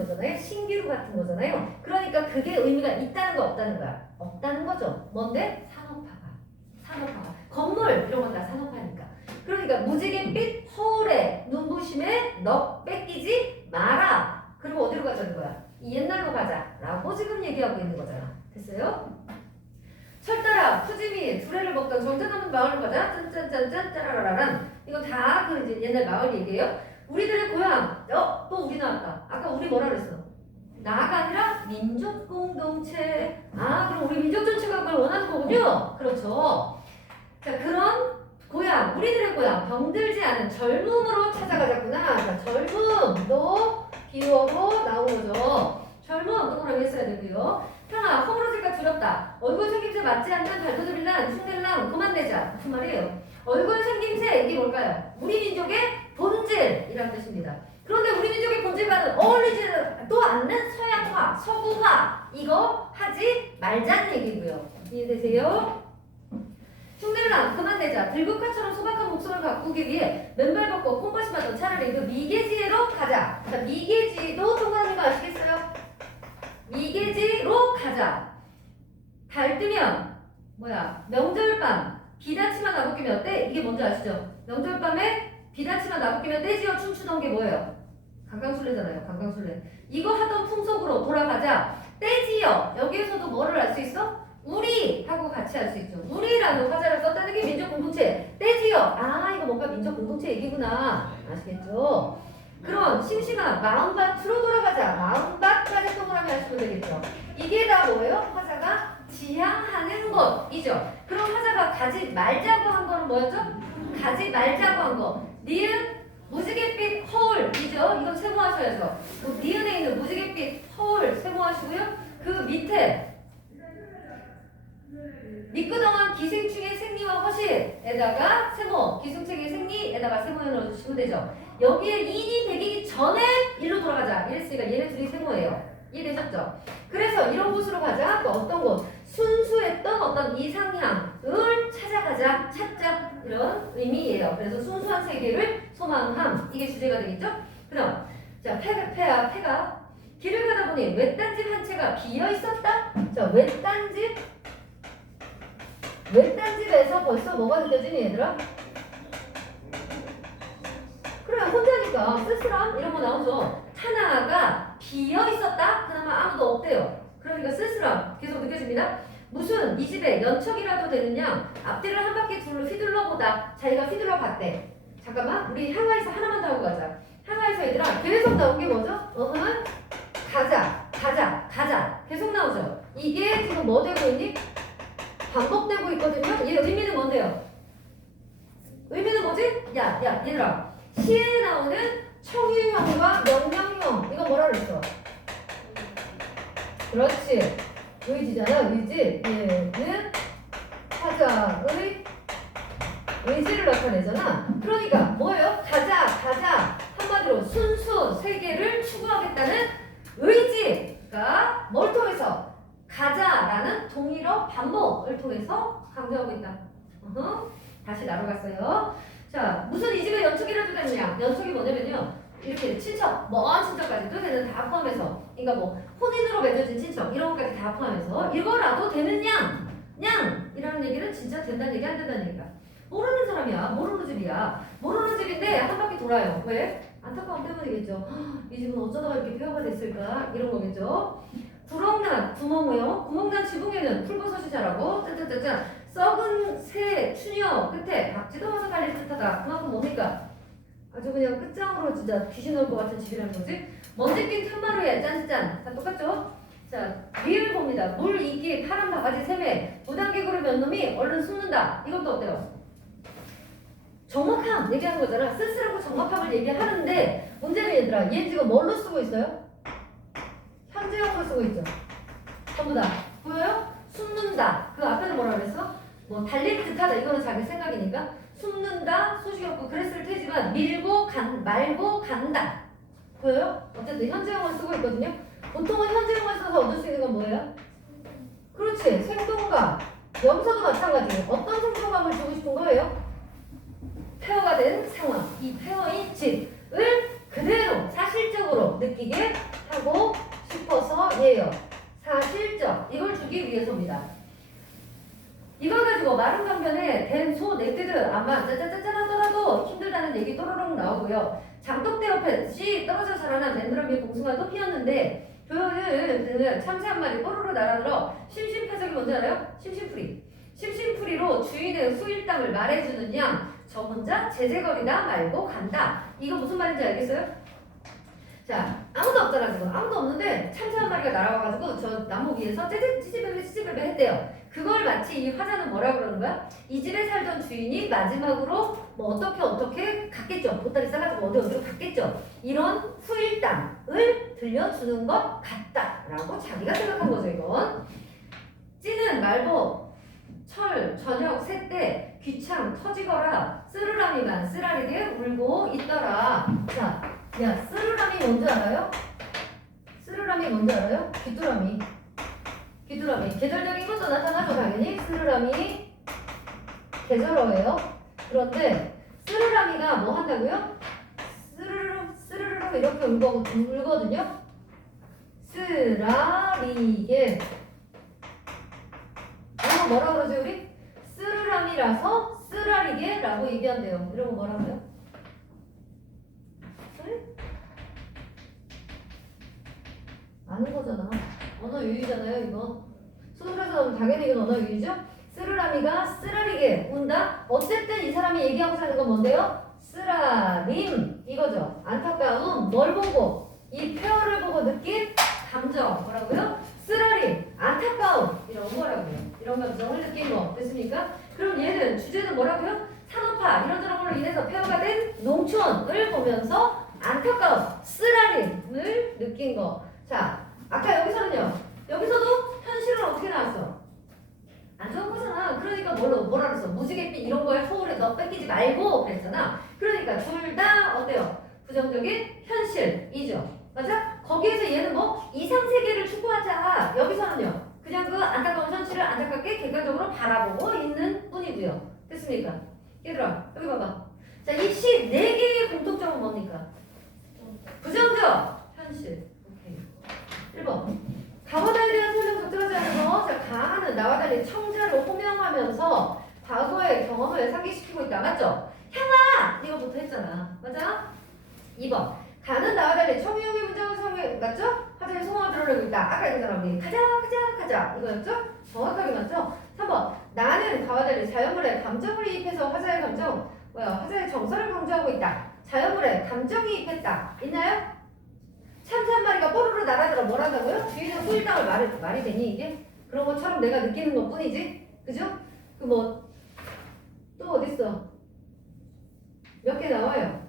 거잖아요. 신기루 같은 거잖아요. 그러니까 그게 의미가 있다는 거 없다는 거야. 없다는 거죠. 뭔데? 산업화가. 건물 이런 건 다 산업화니까. 그러니까 무지갯빛 허울에 눈부심에 너 뺏기지 마라. 그리고 어디로 가자는 거야? 이 옛날로 가자라고 지금 얘기하고 있는 거잖아. 됐어요? 철따라 푸짐히 두레를 먹던 정자나무 마을로 가자. 짠짠짠짠 짜라라란. 이거 다 그 이제 옛날 마을 얘기예요. 우리들의 고향. 또 우리 나왔다. 아까 우리 뭐라 그랬어? 나가 아니라 민족 공동체. 그럼 우리 민족 전체가 그걸 원하는 거군요. 그렇죠. 자, 그런 고향, 우리들의 고향, 병들지 않은 젊음으로 찾아가자꾸나. 자, 젊음도 기호로 나온 거죠. 젊음, 동그라미 했어야 되고요. 평화, 허물어질까 두렵다. 얼굴 생김새 맞지 않는 발도들이란 흉내랑 그만내자. 무슨 말이에요? 얼굴 생김새, 이게 뭘까요? 우리 민족의 본질이라는 뜻입니다. 그런데 우리 민족의 본질과는 어울리지도 않는 서양화, 서구화, 이거 하지 말자는 얘기고요. 이해되세요? 흉내랑 그만내자. 들국화처럼 소박한 목소리를 가꾸기 위해 맨발 걷고 콩밭이마던 차라리 그 미개지로 가자. 자, 미개지도 동그라미 거 아시겠어요? 미개지로 가자. 달 뜨면 명절밤 비단치마 나부끼면 어때? 이게 뭔지 아시죠? 명절밤에 비단치마 나부끼면 떼지어 춤추던 게 뭐예요? 강강술래잖아요. 강강술래. 이거 하던 풍속으로 돌아가자. 떼지어. 여기에서도 뭐를 알 수 있어? 우리 하고 같이 할 수 있죠. 우리라는 화자를 썼다는 게 민족 공동체. 떼지어. 이거 뭔가 민족 공동체 얘기구나. 아시겠죠? 그런 싱싱한 마음밭으로 돌아가자. 마음밭까지 동그라미 하시면 되겠죠. 이게 다 뭐예요? 화자가 지향하는 것이죠. 그럼 화자가 가지 말자고 한 거는 뭐였죠? 가지 말자고 한 거. 니은 무지갯빛 허울이죠. 이건 세모하셔야죠. 니은에 있는 무지갯빛 허울 세모하시고요. 그 밑에 미끄덩한 기생충의 생리와 허실에다가 세모, 기생충의 생리에다가 세모에 넣어주시면 되죠. 여기에 인이 배기기 전에 일로 돌아가자. 이랬으니까 얘네 둘이 세모예요. 이해되셨죠? 그래서 이런 곳으로 가자. 또 어떤 곳? 순수했던 어떤 이상향을 찾자. 이런 의미예요. 그래서 순수한 세계를 소망함. 이게 주제가 되겠죠? 그럼 자, 폐가 길을 가다 보니 외딴집 한 채가 비어 있었다. 자, 외딴집에서 벌써 뭐가 느껴지니 얘들아? 그래, 혼자니까 쓸쓸함 이런 거 나오죠. 하나가 비어 있었다. 그나마 아무도 없대요. 그러니까 쓸쓸함 계속 느껴집니다. 무슨 이 집에 연척이라도 되느냐? 앞뒤를 한 바퀴 휘둘러 보다. 자기가 휘둘러 봤대. 잠깐만, 우리 향화에서 하나만 더 하고 가자. 향화에서 얘들아 계속 나온 게 뭐죠? 가자. 계속 나오죠. 이게 지금 뭐 되고 있니? 반복되고 있거든요. 얘 의미는 뭔데요? 의미는 뭐지? 야, 얘들아. 시에 나오는 청유형과 명령형. 이거 뭐라 그랬어? 그렇지. 의지잖아. 의지. 얘는 화자의 의지를 나타내잖아. 그러니까 뭐예요? 가자. 한마디로 순수 세계를 추구하겠다는 의지가 뭘 통해서? 가자라는 동일어 반복을 통해서 강조하고 있다. 다시 나로 갔어요. 자, 무슨 이 집에 연척이라도 되느냐? 연척이 뭐냐면요. 이렇게 친척, 먼 친척까지도 되는 다 포함해서, 그러니까 뭐 혼인으로 맺어진 친척 이런 것까지 다 포함해서 이거라도 되는 냥이라는 얘기는 진짜 된다는 얘기 안 된다는 얘기야. 모르는 사람이야. 모르는 집이야. 모르는 집인데 한 바퀴 돌아요. 왜? 안타까움 때문이겠죠. 이 집은 어쩌다가 이렇게 폐허가 됐을까? 이런 거겠죠. 구렁난, 구멍이요. 구멍난 지붕에는 풀버섯이 자라고 짠짠짠짠 썩은 새 추녀 끝에 박쥐도 와서 달릴 듯하다. 그만큼 뭡니까? 아주 그냥 끝장으로 진짜 귀신 올 것 같은 집이라는 거지. 먼지 낀 틈마루에 짠짠 다 똑같죠? 자, 위를 봅니다. 물 이끼 파란 바가지 샘에 무단개구리 몇 놈이 얼른 숨는다. 이것도 어때요? 정확함 얘기하는 거잖아. 쓸쓸하고 정확함을 얘기하는데 문제는 얘들아, 얘 지금 뭘로 쓰고 있어요? 현재형으로 쓰고 있죠. 전부 다 보여요? 숨는다. 그 앞에는 뭐라 그랬어? 뭐 달릴 듯하다. 이거는 자기 생각이니까 숨는다. 소식이 없고 그랬을 테지만 말고 간다. 보여요? 어쨌든 현재형을 쓰고 있거든요. 보통은 현재형을 써서 얻을 수 있는 건 뭐예요? 그렇지. 생동감. 여기서도 마찬가지예요. 어떤 생동감을 주고 싶은 거예요? 폐허가 된 상황. 이 폐허인 집을 그대로 사실적으로 느끼게 하고 그래요. 장독대 옆에 씨 떨어져 자라난 맨드러미 봉숭아도 피었는데 그 참새 한 마리 뽀로로 날아들어 심심파적이 뭔지 알아요? 심심풀이. 심심풀이로 주인의 후일담을 말해주는 양. 저 혼자 제재거리다 말고 간다. 이거 무슨 말인지 알겠어요? 자, 아무도 없잖아 지금. 아무도 없는데 참새 한 마리가 날아와가지고 저 나무 위에서 찌찌벨베 했대요. 그걸 마치 이 화자는 뭐라 그러는 거야? 이 집에 살던 주인이 마지막으로 뭐 어떻게 갔겠죠. 보따리 싸가지고 어디로 갔겠죠. 이런 후일담을 들려주는 것 같다라고 자기가 생각한 거죠 이건. 찌는 말복 철 저녁 새때 귀창 터지거라 쓰르라미만 쓰라리게 울고 있더라. 자, 야 쓰르라미 뭔지 알아요? 쓰르라미 뭔지 알아요? 귀뚜라미. 귀뚜라미 계절적인 것도 나타나죠 당연히. 쓰르라미 계절어예요. 그런데 쓰르라미가 뭐 한다고요? 스르르 이렇게 울거든요. 쓰라리게. 이거 뭐라 그러지 우리? 쓰르라미라서 쓰라리게 라고 얘기한대요. 이런 거 뭐라 그래요? 네? 아는 거잖아. 언어 유희잖아요 이거. 수능에서 나오면 당연히 이건 언어 유희죠? 쓰르라미가 쓰라리게 운다? 어쨌든 이 사람이 얘기하고 사는 건 뭔데요? 쓰라림 이거죠. 안타까움 뭘 보고? 이 표어를 보고 느낀 감정 뭐라고요? 쓰라림 안타까움 이런 거라고요. 이런 감정을 느낀 거 됐습니까? 그럼 얘는 주제는 뭐라고요? 산업화 이런저런 걸로 인해서 폐허가 된 농촌을 보면서 안타까움 쓰라림을 느낀 거. 자 아까 여기서는요. 여기서도 현실은 어떻게 나왔어? 안 좋은 거잖아. 그러니까 뭐라 그랬어? 무지갯빛 이런 거에 소홀해 너 뺏기지 말고 그랬잖아. 그러니까 둘 다 어때요? 부정적인 현실이죠. 맞아? 거기에서 얘는 뭐 이상세계를 추구하자. 여기서는요. 그냥 그 안타까운 현실을 안타깝게 객관적으로 바라보고 있는 뿐이고요. 됐습니까? 얘들아 여기 봐봐. 자, 이 시 4개의 공통점은 뭡니까? 부정적 현실. 오케이. 1번. 가와다에 대한 설명 적절하지 않은 거. 자, 가는 나와 달리 청자를 호명하면서 과거의 경험을 상기시키고 있다. 맞죠? 향아! 이거부터 했잖아. 맞아? 2번. 가는 나와 달리 청유형의 문장을 사용해. 맞죠? 화자의 소망을 들으려고 있다. 아까 이거잖아. 우리 가자. 이거였죠? 정확하게 맞죠? 3번. 나는 가와 달리 자연물에 감정을 이입해서 화자의 감정, 화자의 정서를 강조하고 있다. 자연물에 감정이입했다. 있나요? 참새 한 마리가 뽀로로 날아들어 뭘 한다고요? 주인의 후일담을 말이 되니 이게? 그런 것처럼 내가 느끼는 것 뿐이지? 그죠? 그 뭐 또 어딨어? 몇 개 나와요?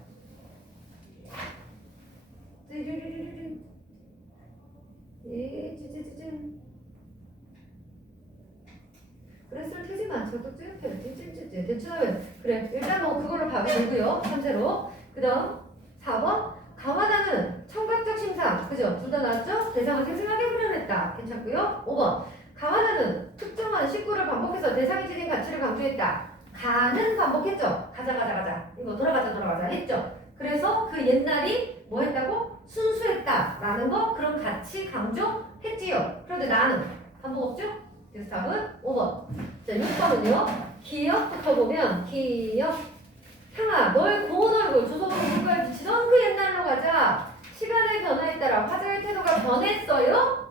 그랬을 테지만 저도 찌릿해 대충 하면 그래 일단 뭐 그걸로 밥이 되고요. 참새로. 그 다음 4번 가와다는 청각적 심상 그죠? 둘 다 나왔죠? 대상을 생생하게 표현했다. 괜찮고요. 5번 가와다는 특정한 식구를 반복해서 대상이 지닌 가치를 강조했다. 가는 반복했죠? 가자 이거 돌아가자 했죠? 그래서 그 옛날이 뭐 했다고? 순수했다라는 거 그런 가치 강조했지요. 그런데 나는 반복 없죠? 그래서 답은 5번. 자 6번은요. 기억부터 보면 기억 향아 너의 고운 얼굴 조석으로 물가에 비치던 그 옛날로 가자. 시간의 변화에 따라 화자의 태도가 변했어요?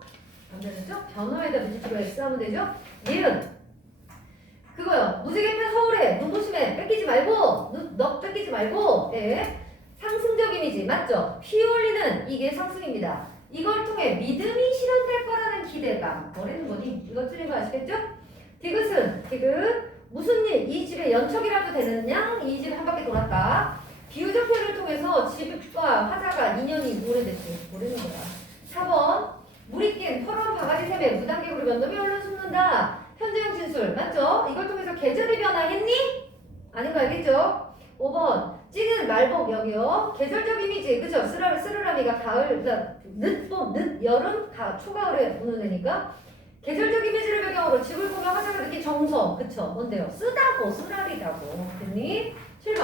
안 되죠? 변화에다 비치기로 X 하면 되죠? 니은 그거요. 무지개편 서울에 눈부심에 뺏기지 말고 너 뺏기지 말고 예. 상승적 이미지 맞죠? 피올리는 이게 상승입니다. 이걸 통해 믿음이 실현될 거라는 기대감 뭐라는 거니? 이거 틀린 거 아시겠죠? 디귿은 디귿 무슨 일? 이 집에 연척이라도 되는 양? 이 집 한 바퀴 돌았다. 비유적 표현을 통해서 집과 화자가 인연이 오래됐지. 모르는 거야. 4번 물이 낀 퍼런 바가지 샘에 무단객으로 몇 놈이 얼른 숨는다. 현재형 진술 맞죠? 이걸 통해서 계절이 변화했니? 아닌 거 알겠죠? 5번 찌는 말복 여기요. 계절적 이미지 그죠? 쓰르라미가 가을 그러니까 늦 여름 초가을에 오는 애니까 계절적 이미지를 배경으로 집을 보며 화자가 느낀 정서 그쵸? 뭔데요? 쓰다고 쓰라리다고 됐니? 7번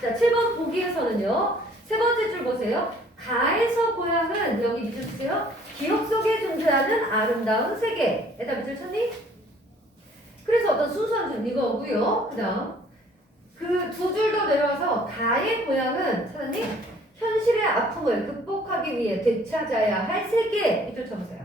자 7번 보기에서는요 세 번째 줄 보세요. 가에서 고향은 여기 밑줄 주세요. 기억 속에 존재하는 아름다운 세계에다 밑줄 쳤니? 그래서 어떤 순수한 줄 이거고요. 그 다음 그 두 줄 더 내려와서 가의 고향은 찾았니? 위해 되찾아야 할 세계. 이쪽 쳐보세요.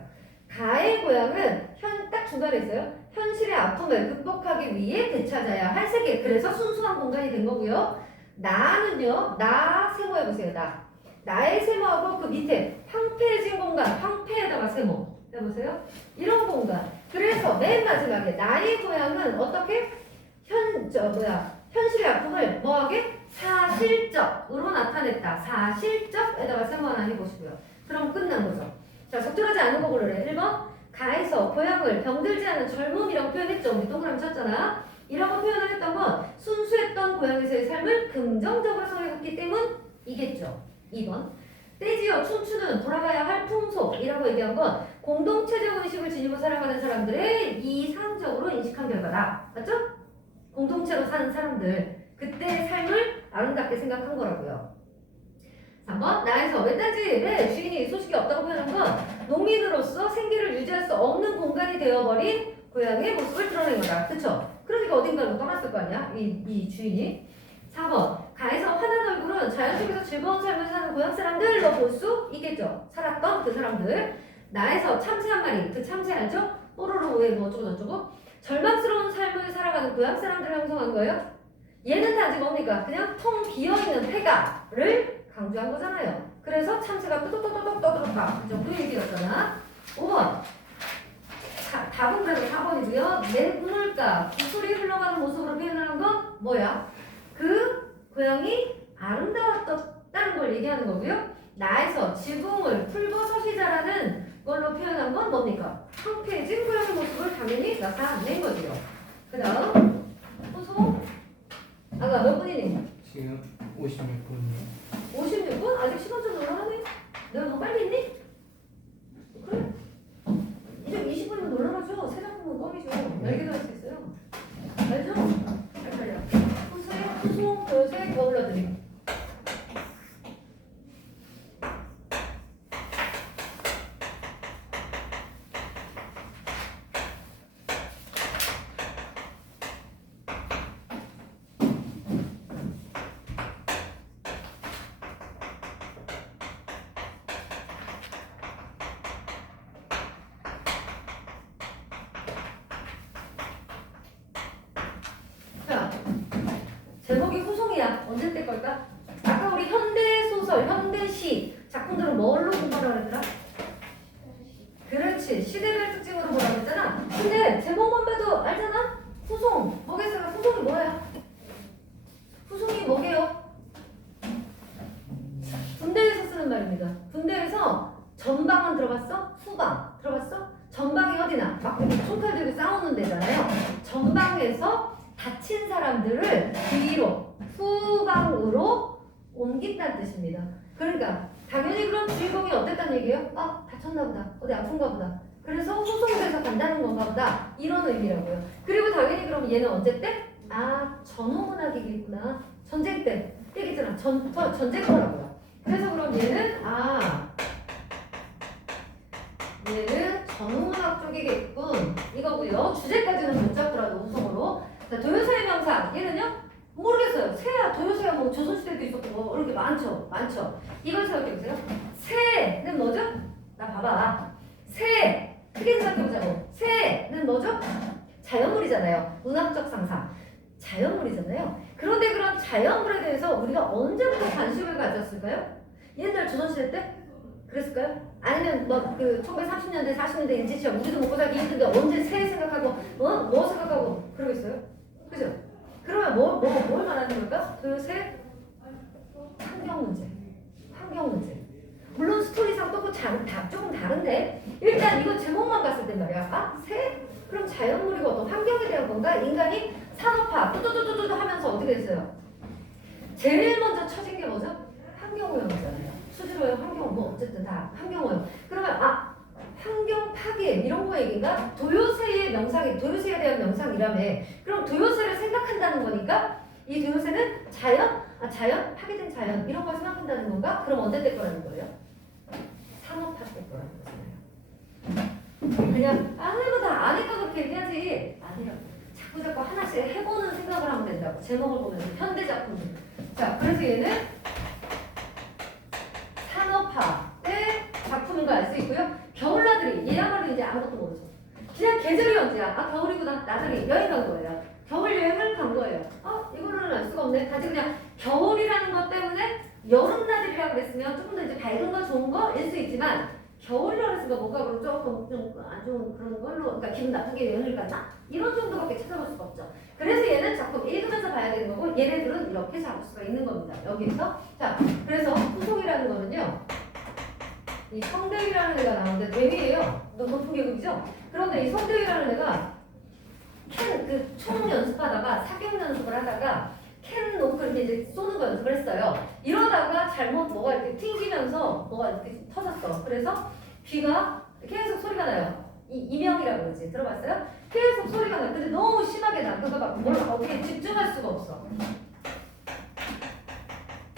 가의 고향은 딱 중간에 있어요. 현실의 아픔을 극복하기 위해 되찾아야 할 세계. 그래서 순수한 공간이 된 거고요. 나는요. 나 세모 해보세요. 나의 세모하고 그 밑에 황폐해진 공간. 황폐에다가 세모 해보세요. 이런 공간. 그래서 맨 마지막에 나의 고향은 어떻게? 현실의 아픔을 뭐하게? 사실적으로 나타냈다. 사실적에다가 세모 하나 해보시고요. 그럼 끝난 거죠. 자, 적절하지 않은 거 고르래. 1번. 가에서 고향을 병들지 않은 젊음이라고 표현했죠. 우리 동그라미 쳤잖아. 이라고 표현을 했던 건 순수했던 고향에서의 삶을 긍정적으로 생각했기 때문이겠죠. 2번. 떼지어 춤추는 돌아가야 할 풍속이라고 얘기한 건 공동체적 의식을 지니고 살아가는 사람들의 이상적으로 인식한 결과다. 맞죠? 공동체로 사는 사람들. 그때의 삶을 아름답게 생각한 거라고요. 3번. 나에서 외딴집에 주인이 소식이 없다고 표현한 건 농민으로서 생계를 유지할 수 없는 공간이 되어버린 고향의 모습을 드러낸 거다. 그쵸? 그러니까 어딘가로 떠났을 거 아니야? 이 주인이. 4번. 가에서 환한 얼굴은 자연 속에서 즐거운 삶을 사는 고향 사람들로 볼 수 있겠죠. 살았던 그 사람들. 나에서 참새 한 마리. 그 참새 알죠? 뽀로로 왜 뭐 어쩌고 저쩌고. 절망스러운 삶을 살아가는 고향 사람들을 형성한 거예요. 얘는 단지 뭡니까? 그냥 텅 비어있는 폐가를 강조한 거잖아요. 그래서 참새가 또또또또또 떠들었다. 그 정도 얘기였잖아. 5번. 답은 그래도 4번이고요. 내 우물가, 구슬이 흘러가는 모습으로 표현하는 건 뭐야? 그 고향이 아름다웠다는 걸 얘기하는 거고요. 나에서 지붕을 풀버섯이 자라는 걸로 표현한 건 뭡니까? 황폐해진 고향의 모습을 당연히 나타낸 거죠. 그 다음 호소. 아까 몇 분이니? 지금 56분이요. 56분? 아직 시간 좀 놀라네. 내가 너 빨리 했니? 그래. 이제 20분이면 놀라죠. 세 작품은 껌이죠. 10개도 할 수 있어요. 알죠? 빨리. 후소, 교세, 겨울러들이. 자, 제목이 후송이야. 언제 때 걸까? 아까 우리 현대소설, 현대시 작품들은 뭘로 공부하라고 그랬더라? 그렇지. 시대별 특징으로 보라고 했잖아. 근데 제목만 봐도 알잖아? 후송. 뭐겠어요? 후송이 뭐야? 후송이 뭐게요? 군대에서 쓰는 말입니다. 군대에서 전방은 들어봤어? 후방 들어봤어? 전방이 어디나? 막 이렇게 총칼 들고 싸우는 데잖아요. 전방에서 다친 사람들을 뒤로 후방으로 옮긴다는 뜻입니다. 그러니까 당연히 그럼 주인공이 어땠다는 얘기예요? 아, 다쳤나 보다. 어디 아픈가 보다. 그래서 후송돼서 간다는 건가 보다. 이런 의미라고요. 그리고 당연히 그럼 얘는 언제 때? 아, 전후문학이겠구나. 전쟁 때. 얘기했잖아. 전쟁터라고요. 그래서 그럼 얘는 얘는 전후문학 쪽이겠군. 이거고요. 주제까지는 못 잡더라도 후송으로. 자, 도요새의 명사. 얘는요? 모르겠어요. 새야, 도요새야 뭐 조선시대도 있었고 뭐 이렇게 많죠. 이걸 생각해보세요. 새는 뭐죠? 나 봐봐. 새. 크게 생각해보자고. 새는 뭐죠? 자연물이잖아요. 문학적 상상. 자연물이잖아요. 그런데 그런 자연물에 대해서 우리가 언제부터 관심을 가졌을까요? 옛날 조선시대 때? 그랬을까요? 아니면 뭐 그 1930년대, 40년대 일제시험 우리도 먹고 살기 힘든데 언제 새 생각하고 뭐 생각하고 그러겠어요? 그죠? 그러면 뭘 말하는 걸까? 도요새 환경 문제. 물론 스토리상 또 조금 다른데 일단 이거 제목만 봤을 때 말이야. 아, 새? 그럼 자연물이고 어떤 환경에 대한 건가? 인간이 산업화 뚜두두두두 하면서 어떻게 됐어요? 제일 먼저 쳐진 게 뭐죠? 환경오염이잖아요. 수질오염, 환경오염 뭐 어쨌든 다 환경오염. 그러면 환경 파괴 이런 거 얘기가 도요새의 명상이 도요새에 대한 명상이라며. 그럼 도요새를 생각한다는 거니까 이 도요새는 자연 파괴된 자연 이런 걸 생각한다는 건가? 그럼 언제 때 거라는 거예요? 산업화 때 거라는 거잖아요. 그냥 이거 다 아니까 그렇게 얘기하지 아니라고. 자꾸 하나씩 해보는 생각을 하면 된다고. 제목을 보면서 현대 작품들. 자, 그래서 얘는 산업화 때 수 있고요. 겨울나들이 얘야말로 이제 아무것도 모르죠. 그냥 계절이 언제야? 아 겨울이구나. 나들이 여행 간 거예요. 겨울 여행을 간 거예요. 이거는 알 수가 없네. 다시 그냥 겨울이라는 것 때문에 여름나들이라고 그랬으면 조금 더 이제 밝은 거 좋은 거일 수 있지만 겨울이라고 했으니까 뭔가 조금 좀 안 좋은 그런 걸로 그러니까 기분 나쁘게 여행을 갔나? 이런 정도밖에 찾아볼 수가 없죠. 그래서 얘는 작품 읽으면서 봐야 되는 거고 얘네들은 이렇게 잡을 수가 있는 겁니다. 여기서 자 그래서 후속이라는 거는요. 이 성대위라는 애가 나오는데 대위예요. 높은 계급이죠. 그런데 이 성대위라는 애가 총 연습하다가 사격 연습을 하다가 캔 놓고 이렇게 이제 쏘는 거 연습을 했어요. 이러다가 잘못 뭐가 이렇게 튕기면서 뭐가 이렇게 터졌어. 그래서 귀가 계속 소리가 나요. 이명이라고 그러지. 들어봤어요? 계속 소리가 나요. 근데 너무 심하게 나. 그거 막 뭘 어떻게 집중할 수가 없어.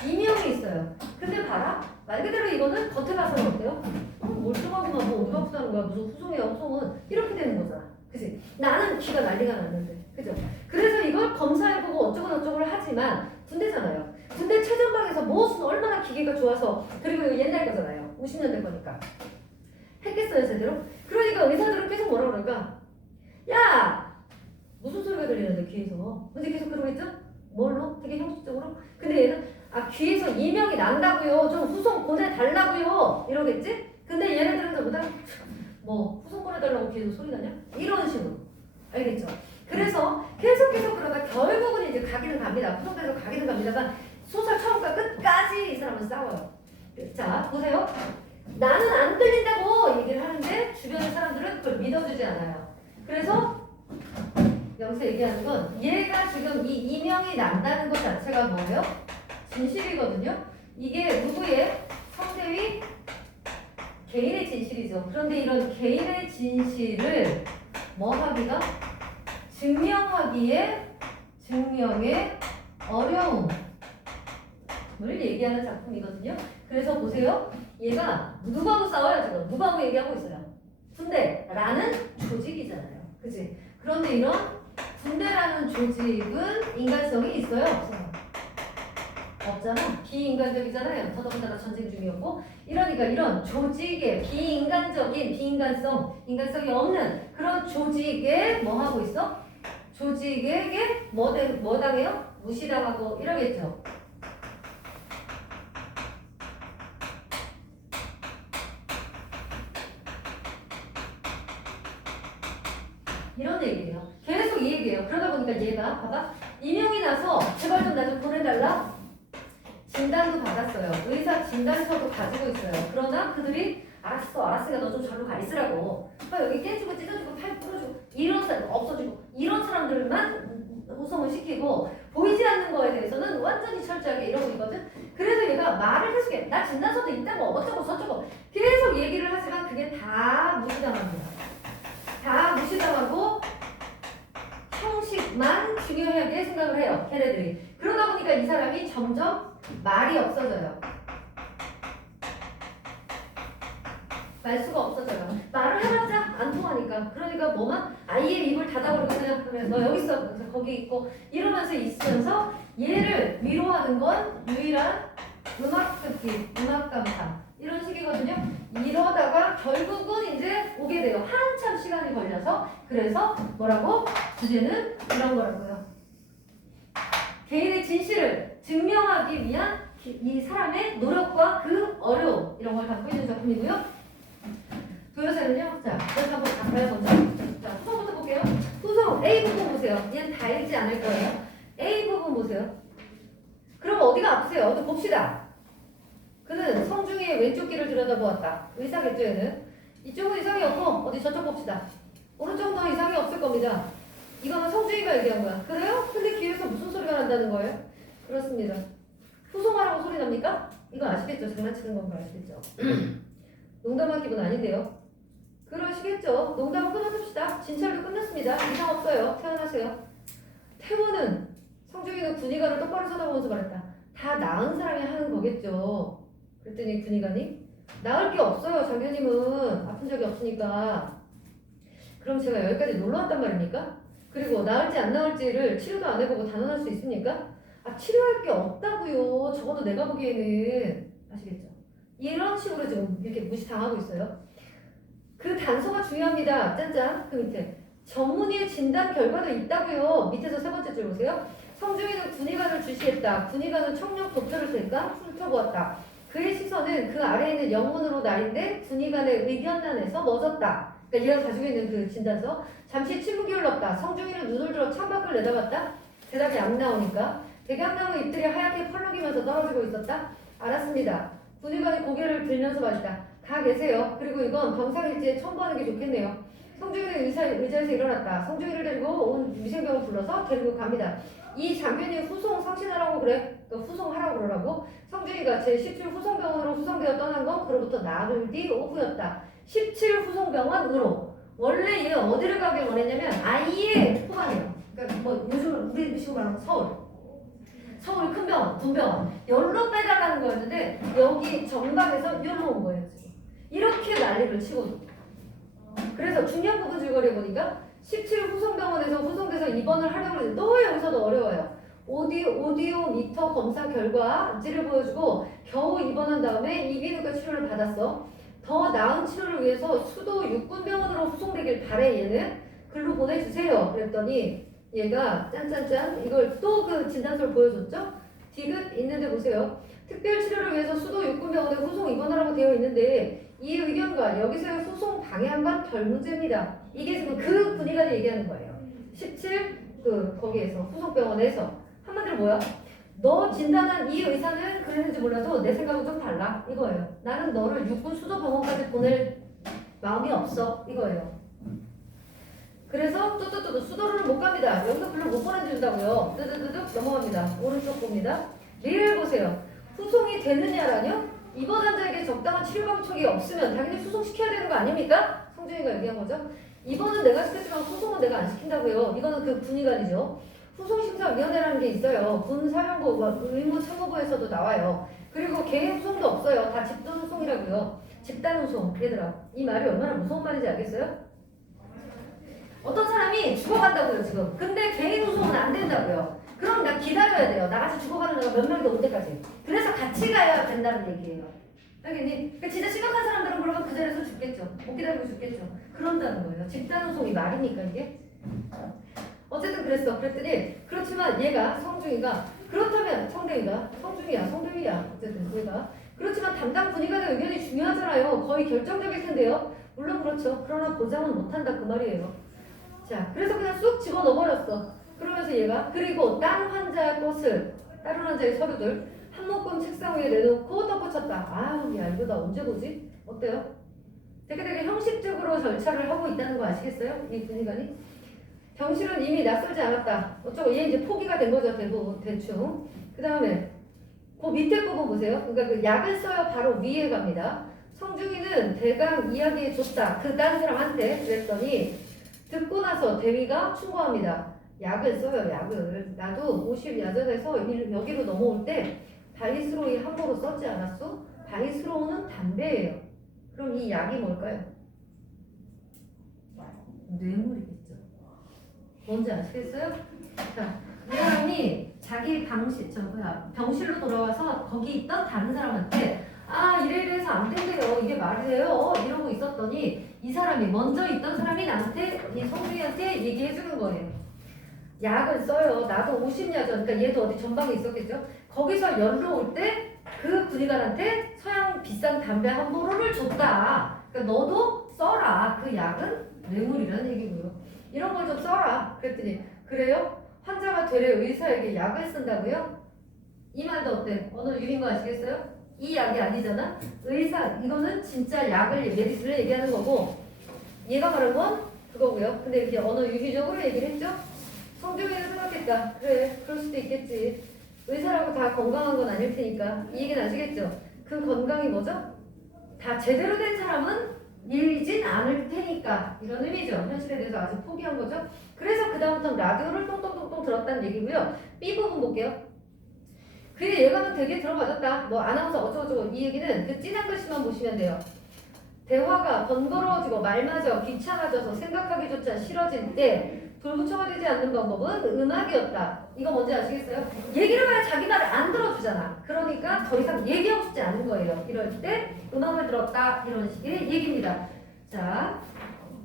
이명이 있어요. 근데 봐라. 말 그대로 이거는 겉에 봐서는 어때요? 멀쩡하구만. 뭐 어디가 아프다는 거야. 무슨 후송이야. 후송은 이렇게 되는 거잖아. 그치? 나는 귀가 난리가 났는데. 그죠? 그래서 이걸 검사해보고 어쩌고저쩌고를 하지만 군대잖아요. 군대 최전방에서 무슨 얼마나 기계가 좋아서 그리고 이거 옛날 거잖아요. 50년대 거니까. 했겠어요 제대로? 그러니까 의사들은 계속 뭐라 그럴까? 야! 무슨 소리가 들리는데 귀에서? 근데 계속 그러고 있죠? 뭘로? 되게 형식적으로? 근데 얘는 귀에서 이명이 난다고요. 좀 후송 보내달라고요. 이러겠지? 근데 얘네들은 전부 다 뭐 후송 보내달라고 귀에서 소리 나냐? 이런 식으로. 알겠죠? 그래서 계속 그러다 결국은 이제 가기는 갑니다. 후송대로 가기는 갑니다만 소설 처음부터 끝까지 이 사람은 싸워요. 자 보세요. 나는 안 들린다고 얘기를 하는데 주변의 사람들은 그걸 믿어주지 않아요. 그래서 여기서 얘기하는 건 얘가 지금 이 이명이 난다는 것 자체가 뭐예요? 진실이거든요. 이게 누구의? 성대위 개인의 진실이죠. 그런데 이런 개인의 진실을 뭐 하기가? 증명의 어려움을 얘기하는 작품이거든요. 그래서 보세요. 얘가 누구하고 싸워요 지금? 누구하고 얘기하고 있어요? 군대라는 조직이잖아요. 그치? 그런데 이런 군대라는 조직은 인간성이 있어요? 없어요? 없잖아. 비인간적이잖아요. 더더군다나 전쟁 중이었고 이러니까 이런 조직의 인간성이 없는 그런 조직에 뭐 하고 있어? 조직에게 뭐 당해요? 무시당하고 이러겠죠. 이런 얘기예요. 계속 이 얘기예요. 그러다 보니까 얘가 봐봐. 이명이 나서 제발 좀 나 좀 보내달라. 진단도 받았어요. 의사 진단서도 가지고 있어요. 그러나 그들이 알았으니까 너 좀 절로 가 있으라고. 여기 깨주고 찢어주고 팔 부러주고 이런 사람 없어지고 이런 사람들만 후송을 시키고 보이지 않는 거에 대해서는 완전히 철저하게 이러고 있거든. 그래서 얘가 말을 계속해. 나 진단서도 있다고 어쩌고 저쩌고 계속 얘기를 하지만 그게 다 무시당합니다. 다 무시당하고 형식만 중요하게 생각을 해요. 걔네들이. 그러다 보니까 이 사람이 점점 말이 없어져요. 말수가 없어져요. 말을 해봤자 안 통하니까. 그러니까 뭐만 아예 입을 닫아버리고 그냥 그러면 너 여기 있어. 그래서 거기 있고 이러면서 있으면서 얘를 위로하는 건 유일한 음악 듣기, 음악 감상 이런 식이거든요. 이러다가 결국은 이제 오게 돼요. 한참 시간이 걸려서. 그래서 뭐라고? 주제는 이런 거라고요. 개인의 진실을 증명하기 위한 이 사람의 노력과 그 어려움 이런 걸 담고 있는 작품이고요. 도요새는요. 자, 그래서 한번 가봐요 먼저. 자, 후성부터 볼게요. 후성 A 부분 보세요. 얘는 다 읽지 않을 거예요. A 부분 보세요. 그럼 어디가 아프세요? 어디 봅시다. 그는 성중의 왼쪽 귀를 들여다보았다. 의사겠죠 얘는. 이쪽은 이상이 없고 어디 저쪽 봅시다. 오른쪽은 더 이상이 없을 겁니다. 이거는 성중이가 얘기한 거야. 그래요? 근데 귀에서 무슨 소리가 난다는 거예요? 그렇습니다. 후송하라고 소리 납니까? 이거 아시겠죠? 장난치는 건 거 아시겠죠? 농담할 기분 아닌데요. 그러시겠죠? 농담은 끊어둡시다. 진찰도 끝났습니다. 이상 없어요. 퇴원하세요. 퇴원은 성중이가 군의관을 똑바로 쳐다보면서 말했다. 다 나은 사람이 하는 거겠죠. 그랬더니 군의관이 나을 게 없어요. 장교님은 아픈 적이 없으니까. 그럼 제가 여기까지 놀러 왔단 말입니까? 그리고 나을지 안 나을지를 치료도 안 해보고 단언할 수 있습니까? 치료할 게 없다고요. 적어도 내가 보기에는. 아시겠죠? 이런 식으로 지금 이렇게 무시당하고 있어요. 그 단서가 중요합니다. 짠짠. 그 밑에 전문의의 진단 결과도 있다고요. 밑에서 세 번째 줄 보세요. 성중이는 군의관을 주시했다. 군의관은 청력 도표를 훑어보았다. 그의 시선은 그 아래에 있는 영문으로 나인데 군의관의 의견란에서 멎었다. 그러니까 얘가 가지고 있는 그 진단서. 잠시 침묵이 흘렀다. 성중이는 눈을 들어 창밖을 내다봤다. 대답이 안 나오니까. 백양나무 잎들이 하얗게 펄럭이면서 떨어지고 있었다. 알았습니다. 군의관이 고개를 들면서 말했다. 가 계세요. 그리고 이건 병상일지에 첨부하는 게 좋겠네요. 성중이는 의자에서 일어났다. 성중이를 데리고 온 위생병을 불러서 데리고 갑니다. 이 장면이 후송 상신하라고 그래. 후송하라고 그러라고. 성중이가 제17 후송병원으로 후송되어 떠난 건 그로부터 나흘 뒤 오후였다. 17 후송병원으로. 원래 얘 어디를 가길 원했냐면 아예 후방이에요. 그러니까 뭐 요즘 우리 식으로 말하면 서울 큰 병원, 분병원 열로 빼달라는 거였는데 여기 정박에서 열로 온 거예요. 지금. 이렇게 난리를 치고. 그래서 중요한 부분 줄거리 보니까 17 후송병원에서 후송돼서 입원을 하려고 했는데 또 여기서도 어려워요. 오디오미터 검사 결과지를 보여주고 겨우 입원한 다음에 이비인후과 치료를 받았어. 더 나은 치료를 위해서 수도 육군병원으로 후송되길 바래 얘는. 글로 보내주세요. 그랬더니 얘가 짠짠짠 이걸 또 그 진단서를 보여줬죠. 디귿 있는데 보세요. 특별 치료를 위해서 수도 육군병원에 후송 입원하라고 되어 있는데 이 의견과 여기서의 후송 방해한 건 별 문제입니다. 이게 지금 그 군의관이 얘기하는 거예요. 17 거기에서 후송병원에서 한마디로 뭐야? 너 진단한 이 의사는 그랬는지 몰라도 내 생각은 좀 달라 이거예요. 나는 너를 육군 수도병원까지 보낼 마음이 없어 이거예요. 그래서 뚜뚜뚜뚜 수도를 못 갑니다. 여기서 별로 못 보내준다고요. 뜨뜨뜨득 넘어갑니다. 오른쪽 봅니다. 리를 보세요. 후송이 되느냐라뇨? 입원 환자에게 적당한 치료 방촉이 없으면 당연히 후송시켜야 되는 거 아닙니까? 성준이가 얘기한 거죠. 입원은 내가 시켰지만 후송은 내가 안 시킨다고요. 이거는 그 군의관이죠. 후송심사위원회라는 게 있어요. 군사령부, 의무참모부에서도 나와요. 그리고 개인 후송도 없어요. 다 집단 후송이라고요. 집단 후송. 얘들아, 이 말이 얼마나 무서운 말인지 알겠어요? 어떤 사람이 죽어간다고요 지금. 근데 개인 후송은 안 된다고요. 그럼 나 기다려야 돼요. 나같이 죽어가는 애가 몇 명이 올 때까지. 그래서 같이 가야 된다는 얘기예요. 알겠니? 그러니까 진짜 심각한 사람들은 그러면 그 자리에서 죽겠죠. 못 기다리고 죽겠죠. 그런다는 거예요. 집단 후송이 말이니까 이게. 어쨌든 그랬어. 그랬더니 그렇지만 얘가 성중이가 그렇다면 성중이야. 어쨌든 얘가 그렇지만 담당 군의관의 의견이 중요하잖아요. 거의 결정적일 텐데요. 물론 그렇죠. 그러나 보장은 못한다 그 말이에요. 자, 그래서 그냥 쑥 집어넣어버렸어. 그러면서 얘가 그리고 다른 환자의 서류들 한 묶음 책상 위에 내놓고 덧붙였다. 아우 야 이거 나 언제 보지? 어때요? 되게 형식적으로 절차를 하고 있다는 거 아시겠어요? 이 군의관이? 병실은 이미 낯설지 않았다. 어쩌고 얘 이제 포기가 된 거죠 대충. 그 다음에 그 밑에 부분 보세요. 그러니까 그 약을 써요 바로 위에 갑니다. 성중이는 대강 이야기해 줬다. 그 딴 사람한테 그랬더니 듣고 나서 대위가 충고합니다. 약을 써요 약을. 나도 50 야전에서 여기로 넘어올 때 바이스로이 함부로 썼지 않았어? 바이스로우는 담배예요. 그럼 이 약이 뭘까요? 뇌물이겠죠. 뭔지 아시겠어요? 자, 이 사람이 자기 병실로 돌아와서 거기 있던 다른 사람한테 이래서 안 된대요. 이게 말이에요. 이러고 있었더니 이 사람이 먼저 있던 사람이 나한테 이 성준이한테 얘기해 주는 거예요. 약을 써요. 나도 50야전. 그러니까 얘도 어디 전방에 있었겠죠. 거기서 연로 올 때 그 군의관한테 서양 비싼 담배 한 보루를 줬다. 그러니까 너도 써라. 그 약은 뇌물이라는 얘기고요. 이런 걸 좀 써라. 그랬더니 그래요? 환자가 되려 의사에게 약을 쓴다고요? 이 말도 어때? 언어 유리인 거 아시겠어요? 이 약이 아니잖아? 의사, 이거는 진짜 약을, 메디슨을 얘기하는 거고 얘가 말한 건 그거고요. 근데 이렇게 언어 유희적으로 얘기를 했죠? 성중이는 생각했다. 그래, 그럴 수도 있겠지. 의사라고 다 건강한 건 아닐 테니까. 이 얘기는 아시겠죠? 그 건강이 뭐죠? 다 제대로 된 사람은 밀리진 않을 테니까. 이런 의미죠. 현실에 대해서 아직 포기한 거죠. 그래서 그 다음부터 라디오를 똥똥똥똥 들었다는 얘기고요. B 부분 볼게요. 그래 얘가는 되게 들어맞았다. 뭐 아나운서 어쩌고저쩌고 이 얘기는 그 진한 글씨만 보시면 돼요. 대화가 번거로워지고 말마저 귀찮아져서 생각하기조차 싫어질 때 돌부처가 되지 않는 방법은 음악이었다. 이거 뭔지 아시겠어요? 얘기를 해야 자기 말을 안 들어주잖아. 그러니까 더 이상 얘기하고 싶지 않은 거예요. 이럴 때 음악을 들었다. 이런 식의 얘기입니다. 자,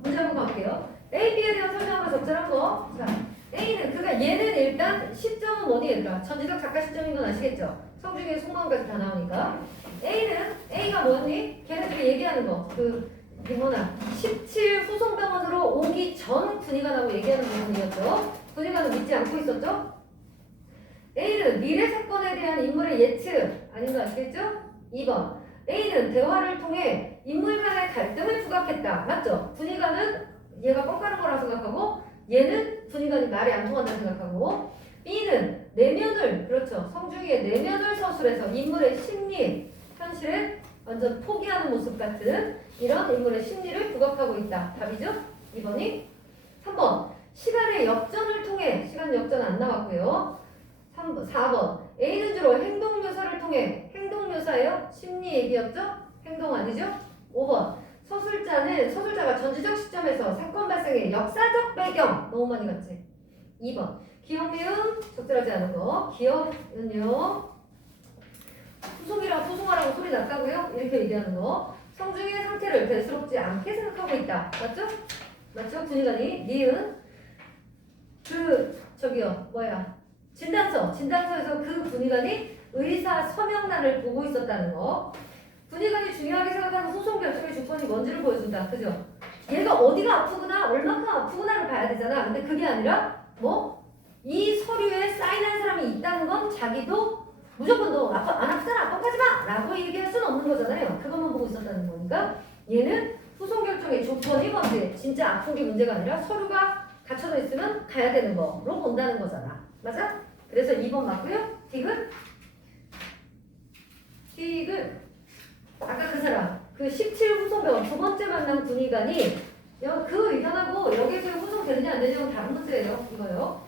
문제 한번 갈게요. A, B에 대한 설명하고 적절한 거. 자, A는 그러니까 얘는 일단 시점은 뭐니 얘들아? 전지적 작가 시점인 건 아시겠죠? 성중의 속마음까지 다 나오니까. A가 뭐니? 걔네들이 얘기하는 거. 이게 뭐나 17 후송병원으로 오기 전 군의관하고 얘기하는 부분이었죠. 군의관은 믿지 않고 있었죠. A는 미래 사건에 대한 인물의 예측 아닌 거 아시겠죠? 2번 A는 대화를 통해 인물 간의 갈등을 부각했다. 맞죠? 군의관은 얘가 뻥까는 거라 생각하고 얘는 군의관이 말이 안 통한다 생각하고 B는 내면을 그렇죠. 성중이의 내면을 서술해서 인물의 심리, 현실을 완전 포기하는 모습 같은 이런 인물의 심리를 부각하고 있다. 답이죠? 2번이 3번 시간의 역전을 통해 시간 역전 안 나왔고요. 4번 A는 주로 행동 묘사를 통해 행동 묘사예요? 심리 얘기였죠? 행동 아니죠? 5번 서술자가 전지적 시점에서 사건 발생의 역사적 배경 너무 많이 갔지? 2번 기억 미음 적절하지 않은 거 기억은요 후송하라고 소리 났다고요? 이렇게 얘기하는 거 성중의 상태를 대수롭지 않게 생각하고 있다. 맞죠? 맞죠? 군의관이 니은 진단서에서 그 군의관이 의사 서명란을 보고 있었다는 거. 군의관이 중요하게 생각하는 후송 결정의 주권이 뭔지를 보여준다. 그죠? 얘가 어디가 아프구나, 얼마큼 아프구나를 봐야 되잖아. 근데 그게 아니라 이 서류에 사인한 사람이 있다는 건 자기도 무조건 너 안 아프잖아, 아파하지 마! 라고 얘기할 수는 없는 거잖아요. 그것만 보고 있었다는 거니까 얘는 후송 결정의 조건이 뭔지 진짜 아픈 게 문제가 아니라 서류가 갖춰져 있으면 가야 되는 거로 본다는 거잖아. 맞아? 그래서 2번 맞고요. 틱은 아까 그 사람 그 17 후송병원 두 번째 만난 군의관이 그 의견하고 여기서 후송 되느냐 안 되느냐는 다른 문제예요. 이거요.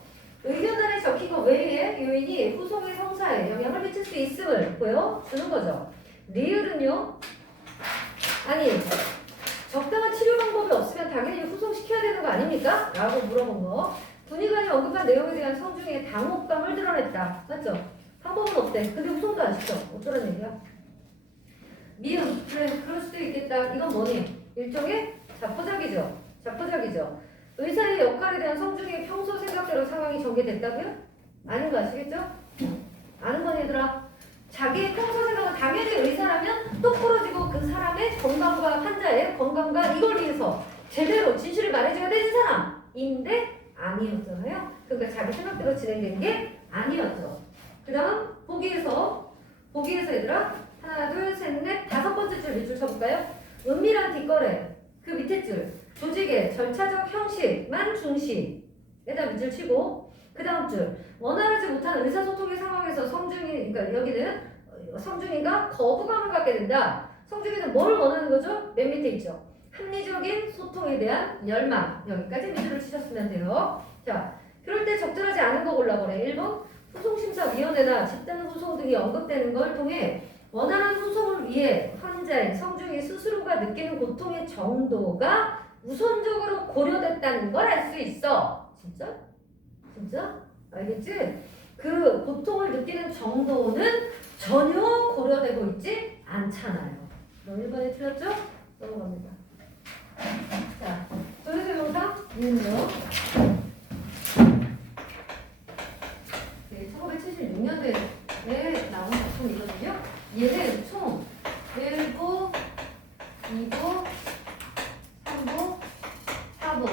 의견단에 적힌 것 외에 요인이 후송의 성사에 영향을 미칠 수 있음을 보여주는 거죠. 리을은요. 아니 적당한 치료 방법이 없으면 당연히 후송시켜야 되는 거 아닙니까? 라고 물어본 거. 군의관이 언급한 내용에 대한 성중의 당혹감을 드러냈다. 맞죠? 방법은 없대. 근데 후송도 안 시켜. 어쩌란 얘기야? 미음. 그래 그럴 수도 있겠다. 이건 뭐니? 일종의 자포자기죠. 의사의 역할에 대한 성중의 평소 생각대로 상황이 전개됐다고요? 아닌 거 아시겠죠? 아는 건 얘들아. 자기의 평소 생각은 당연히 의사라면 똑부러지고 그 사람의 건강과 환자의 건강과 이걸 위해서 제대로 진실을 말해줘야 되는 사람인데 아니었잖아요. 그러니까 자기 생각대로 진행된 게 아니었죠. 그 다음 보기에서 얘들아 하나 둘셋넷 다섯 번째 줄 밑줄 쳐볼까요? 은밀한 뒷거래 그 밑에 줄 조직의 절차적 형식만 중시에다 밑줄 치고 그 다음 줄 원활하지 못한 의사소통의 상황에서 그러니까 여기는 성중이가 거부감을 갖게 된다. 성중이는 뭘 원하는 거죠? 맨 밑에 있죠. 합리적인 소통에 대한 열망. 여기까지 밑줄을 치셨으면 돼요. 자, 그럴 때 적절하지 않은 거 골라보래. 1번 후송심사위원회나 집단 후송 등이 언급되는 걸 통해 원활한 후송을 위해 환자인 성중이 스스로가 느끼는 고통의 정도가 우선적으로 고려됐다는 걸 알 수 있어. 진짜? 알겠지? 그 고통을 느끼는 정도는 전혀 고려되고 있지 않잖아요. 그럼 1번이 틀렸죠? 넘어갑니다. 자, 조선대명사 이은요. 1976년도에 나온 작품이거든요. 얘는 총 1부, 2부, 3부, 4부.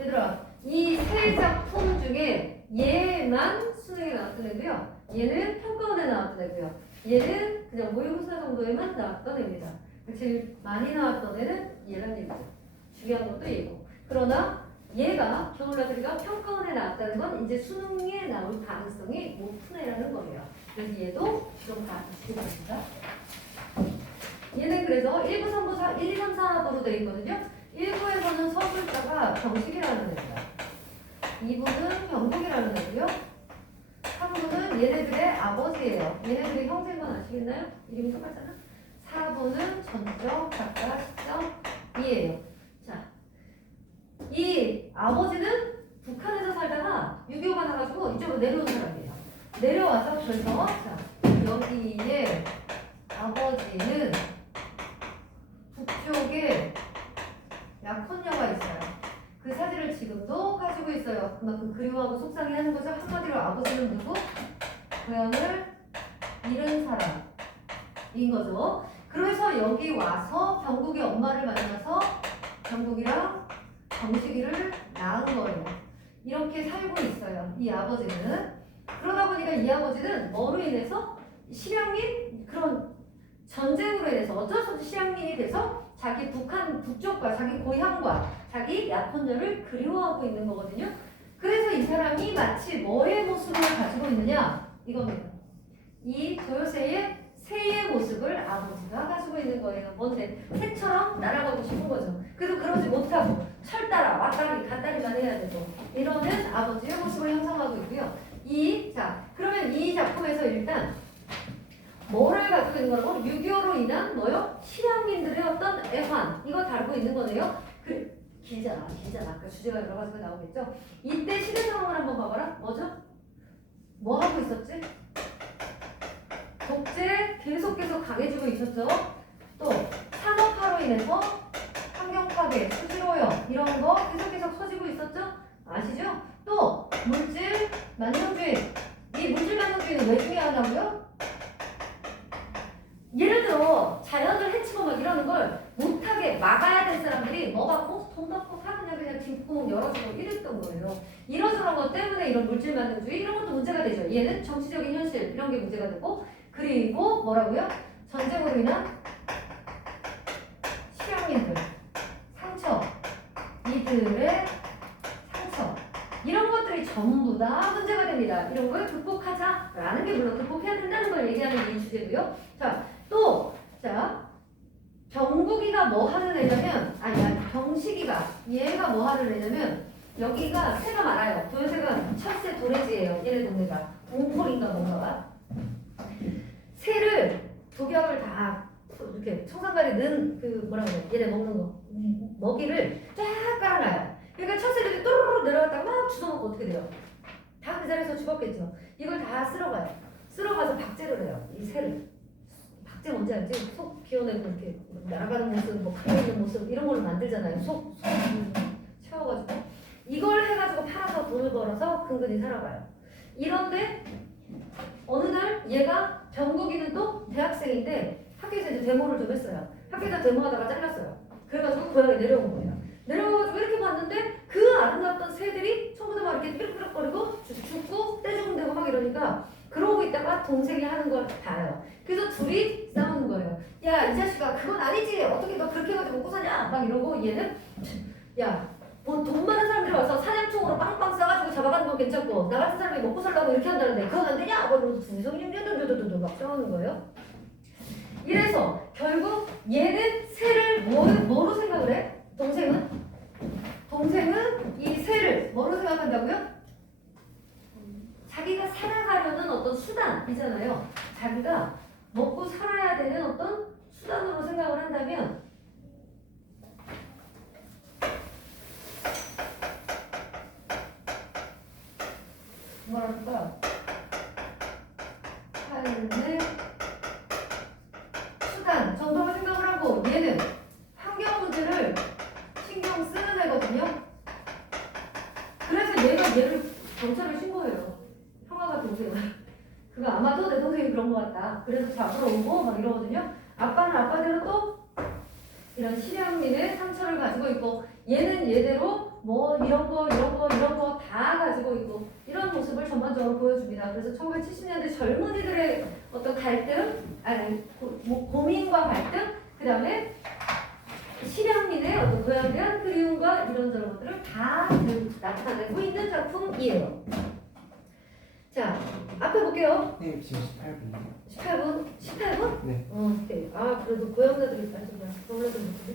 얘들아, 이 세 작품 중에 얘만 수능에 나왔던 애고요. 얘는 평가원에 나왔던 애고요. 얘는 그냥 모의고사 정도에만 나왔던 애입니다. 제일 많이 나왔던 애는 얘란 얘기죠. 중요한 것도 얘고. 그러나 얘가 겨울나들이가 평가원에 나왔다는 건 이제 수능에 나올 가능성이 높은 애라는 거예요. 그래서 얘도 좀 봐주시기 바랍니다. 얘는 그래서 1부, 3부, 4, 1, 2, 3, 4부로 되어 있거든요. 1부에서는 서술자가 병식이라는 애입니다. 2부는 병국이라는 애고요. 3부는 얘네들의 아버지예요. 얘네들이 형제인 건 아시겠나요? 이름이 똑같잖아. 4부는 전적 작가 시점이에요. 자, 이 아버지는 북한에서 살다가 6.25가 나가지고 이쪽으로 내려온 사람이에요. 내려와서 그래서 자, 여기에 아버지는 북쪽에 있어요. 그만큼 그리워하고 속상해하는 거죠. 한마디로 아버지는 누구? 고향을 잃은 사람인 거죠. 그래서 여기 와서 병국이 엄마를 만나서 병국이랑 정식이를 낳은 거예요. 이렇게 살고 있어요. 이 아버지는. 그러다 보니까 이 아버지는 뭐로 인해서 실향민 그런 전쟁으로 인해서 어쩔 수 없이 실향민이 돼서 자기 북한 북쪽과 자기 고향과 자기 약혼녀를 그리워하고 있는 거거든요. 그래서 이 사람이 마치 뭐의 모습을 가지고 있느냐 이겁니다. 이 도요새의 새의 모습을 아버지가 가지고 있는 거예요. 뭔데? 새처럼 날아가고 싶은 거죠. 그래도 그러지 못하고 철 따라 왔다리 갔다리만 해야 되고 이러는 아버지의 모습을 형성하고 있고요. 그러면 이 작품에서 일단 뭐를 가지고 있는 거라고? 6.25로 인한 뭐요? 실향민들의 어떤 애환 이거 다루고 있는 거네요. 길잖아. 아까 주제가 여러 가지가 나오겠죠. 이때 시대 상황을 한번 봐봐라. 뭐죠? 뭐 하고 있었지? 독재 계속 강해지고 있었죠. 또 산업화로 인해서 환경 파괴, 수질오염 이런 거 계속 커지고 있었죠. 아시죠? 또 물질 만능주의. 이 물질 만능주의는 왜 중요하냐고요? 예를 들어 자연을 해치고 막 이러는 걸 못하게 막아야 될 사람들이 뭐 받고? 돈 받고 하느냐 그냥 뒷구멍 열어주고 이랬던 거예요. 이런저런 것 때문에 이런 물질 만능주의 이런 것도 문제가 되죠. 얘는 정치적인 현실 이런 게 문제가 되고 그리고 뭐라고요? 전쟁으로 인한 실향민들 상처 이들의 상처 이런 것들이 전부 다 문제가 됩니다. 이런 걸 극복하자라는 게 물론 극복해야 된다는 걸 얘기하는 이 주제고요. 병국이가 뭐 하는 애냐면 병식이가 얘가 뭐 하는 애냐면 여기가 새가 많아요. 도요새가 철새 도래지예요. 얘네 동네가 옹골인가 뭔가가 새를 독약을 다 이렇게 청산가리 넣은 그 뭐라고 해야 얘네 먹는 거 먹이를 쫙 깔아놔요. 그러니까 철새들이 또르르 내려갔다가 막 주워먹고 어떻게 돼요? 다 그 자리에서 죽었겠죠. 이걸 다 쓸어가요. 쓸어가서 박제를 해요. 이 새를. 박제 뭔지 알지? 속 비워내고 이렇게 날아가는 모습, 뭐 가고 있는 모습 이런 걸로 만들잖아요. 속 채워가지고 이걸 해가지고 팔아서 돈을 벌어서 근근히 살아가요. 이런데 어느 날 얘가 병국이는 또 대학생인데 학교에서 이제 데모를 좀 했어요. 학교에서 데모하다가 잘렸어요. 그래가지고 고향에 내려온 거예요. 내려가지고 이렇게 봤는데 그 아름답던 새들이 전부 다 막 이렇게 삐룩삐룩거리고 죽고 떼죽음 되고 막 이러니까 그러고 있다가 동생이 하는 걸 봐요. 그래서 둘이 싸우는 거예요. 야, 이 자식아 그건 아니지. 어떻게 너 그렇게 해가지고 먹고 사냐? 막 이러고 얘는 야, 뭐 돈 많은 사람들이 와서 사냥총으로 빵빵 싸가지고 잡아가는 건 괜찮고 나 같은 사람이 먹고 살라고 이렇게 한다는데 그건 안 되냐? 막 이러면서 두성님들들들들 막 싸우는 거예요. 이래서 결국 얘는 새를 뭐로 생각을 해? 동생은 이 새를 뭐로 생각한다고요? 자기가 살아가려는 어떤 수단이잖아요. 자기가 먹고 살아야 되는 어떤 수단으로 생각을 한다면 뭐랄까 삶의 수단 정도로 생각을 하고 얘는 환경 문제를 신경 쓰는 애거든요. 그래서 얘를 경찰에 신고해요. 형아가 동생을. 그거 아마도 내 동생이 그런 것 같다. 그래서 잡으러 오고 막 이러거든요. 아빠는 아빠대로 또 이런 실향민의 상처를 가지고 있고 얘는 얘대로 뭐 이런 거 다 가지고 있고 이런 모습을 전반적으로 보여줍니다. 그래서 1970년대 젊은이들의 어떤 갈등, 고민과 갈등, 그 다음에 실향민의 어떤 고향에 대한 그리움과 이런저런 것들을 다 나타내고 있는 작품이에요. 자, 앞에 볼게요. 네, 지금 18분이요. 18분? 18분? 네. 네. 그래도 고향자들이 있다. 정말 못하네.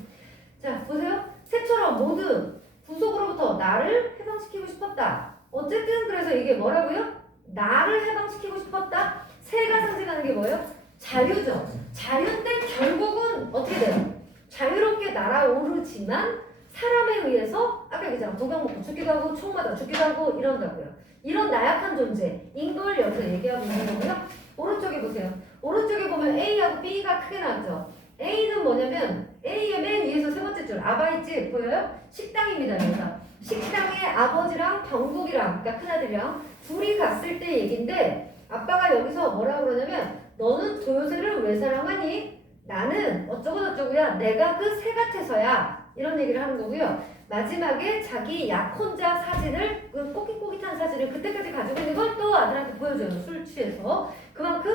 자, 보세요. 새처럼 모두 부속으로부터 나를 해방시키고 싶었다. 어쨌든 그래서 이게 뭐라고요? 나를 해방시키고 싶었다. 새가 상징하는 게 뭐예요? 자유죠. 자유인데 결국은 어떻게 돼요? 자유롭게 날아오르지만 사람에 의해서 아까 얘기했잖아. 독약 먹고 죽기도 하고 총 맞아 죽기도 하고 이런다고요. 이런 나약한 존재인 걸 여기서 얘기하고 있는 거고요. 오른쪽에 보세요. 오른쪽에 보면 A하고 B가 크게 나왔죠. A는 뭐냐면 A의 맨 위에서 세 번째 줄 아바이집 보여요? 식당입니다. 그래서 식당에 아버지랑 병국이랑 그러니까 큰아들이랑 둘이 갔을 때 얘긴데 아빠가 여기서 뭐라 그러냐면 너는 도요새를 왜 사랑하니? 나는 어쩌고저쩌고야. 내가 그 새 같아서야. 이런 얘기를 하는 거고요. 마지막에 자기 약혼자 사진을 그 꼬깃꼬깃한 사진을 그때까지 가지고 있는 걸 또 아들한테 보여줘요. 술 취해서. 그만큼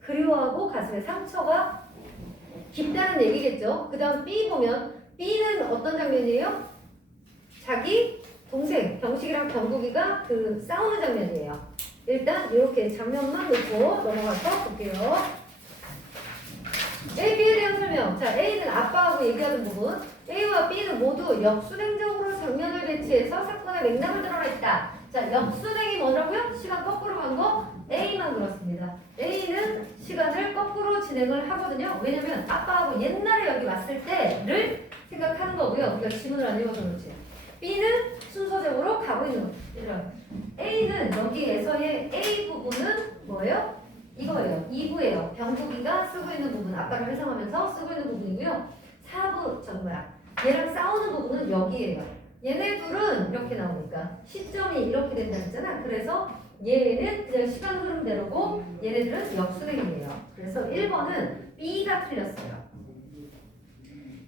그리워하고 가슴에 상처가 깊다는 얘기겠죠. 그 다음 B 보면 B는 어떤 장면이에요? 자기 동생 병식이랑 병국이가 그 싸우는 장면이에요. 일단 이렇게 장면만 놓고 넘어가서 볼게요. A, B에 대한 설명. 자, A는 아빠하고 얘기하는 부분. A와 B는 모두 역순행적으로 장면을 배치해서 사건의 맥락을 드러냈다. 자, 역순행이 뭐라고요? 시간 거꾸로 간 거 A만 그렇습니다. A는 시간을 거꾸로 진행을 하거든요. 왜냐면 아빠하고 옛날에 여기 왔을 때를 생각하는 거고요. 우리가 지문을 안 읽어서 그렇지. B는 순서적으로 가고 있는 거예요. A는 여기에서의 A 부분은 뭐예요? 이거예요. 2부예요. 병국이가 쓰고 있는 부분, 아빠를 회상하면서 쓰고 있는 부분이고요. 4부, 얘랑 싸우는 부분은 여기예요. 얘네 둘은 이렇게 나오니까 시점이 이렇게 된다 했잖아. 그래서 얘는 그냥 시간 흐름대로고 얘네들은 역순행이에요. 그래서 1번은 B가 틀렸어요.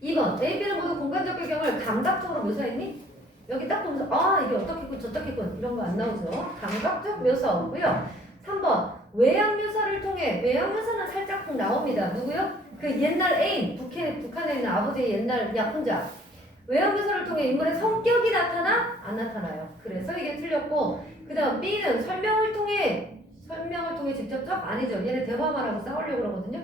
2번, A, B는 모두 공간적 배경을 감각적으로 묘사했니? 여기 딱 보면서 아 이게 어떻겠군 저떻겠군 이런 거 안 나오죠. 감각적 묘사고요. 3번 외양 묘사를 통해 외양 묘사는 살짝 나옵니다. 누구요? 그 옛날 애인 북한에 있는 아버지의 옛날 약혼자. 외양 묘사를 통해 인물의 성격이 나타나? 안 나타나요. 그래서 이게 틀렸고 그 다음 B는 설명을 통해 직접적? 아니죠. 얘네 대화만 하고 싸우려고 그러거든요.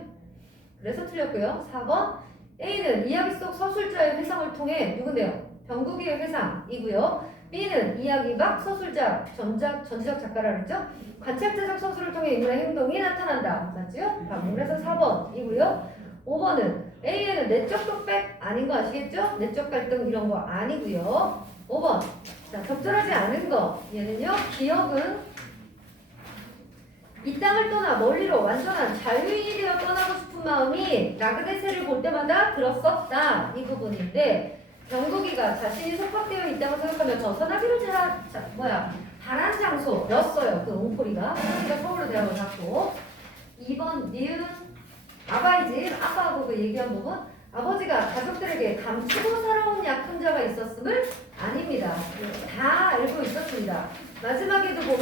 그래서 틀렸고요. 4번 A는 이야기 속 서술자의 회상을 통해 누군데요? 병국이의 회상이고요. B는 이야기 밖 서술자, 전지적 작가라 그랬죠? 관찰자적 서술을 통해 인물의 행동이 나타난다. 맞죠? 그래서 4번이고요. 5번은 A에는 내적 독백 아닌 거 아시겠죠? 내적 갈등 이런 거 아니고요. 5번. 자, 적절하지 않은 거. 얘는요. 기억은 이 땅을 떠나 멀리로 완전한 자유인이 되어 떠나고 싶은 마음이 라그네세를 볼 때마다 들었었다. 이 부분인데 병국이가 자신이 속박되어 있다고 생각하며 벗어나기를 바란 장소였어요. 그 옹포리가. 그러니까 서울로 대학을 갔고 2번 니은 아바이집 아빠하고 그 얘기한 부분 아버지가 가족들에게 감추고 살아온 약혼자가 있었음을 아닙니다. 다 알고 있었습니다. 마지막에도 보면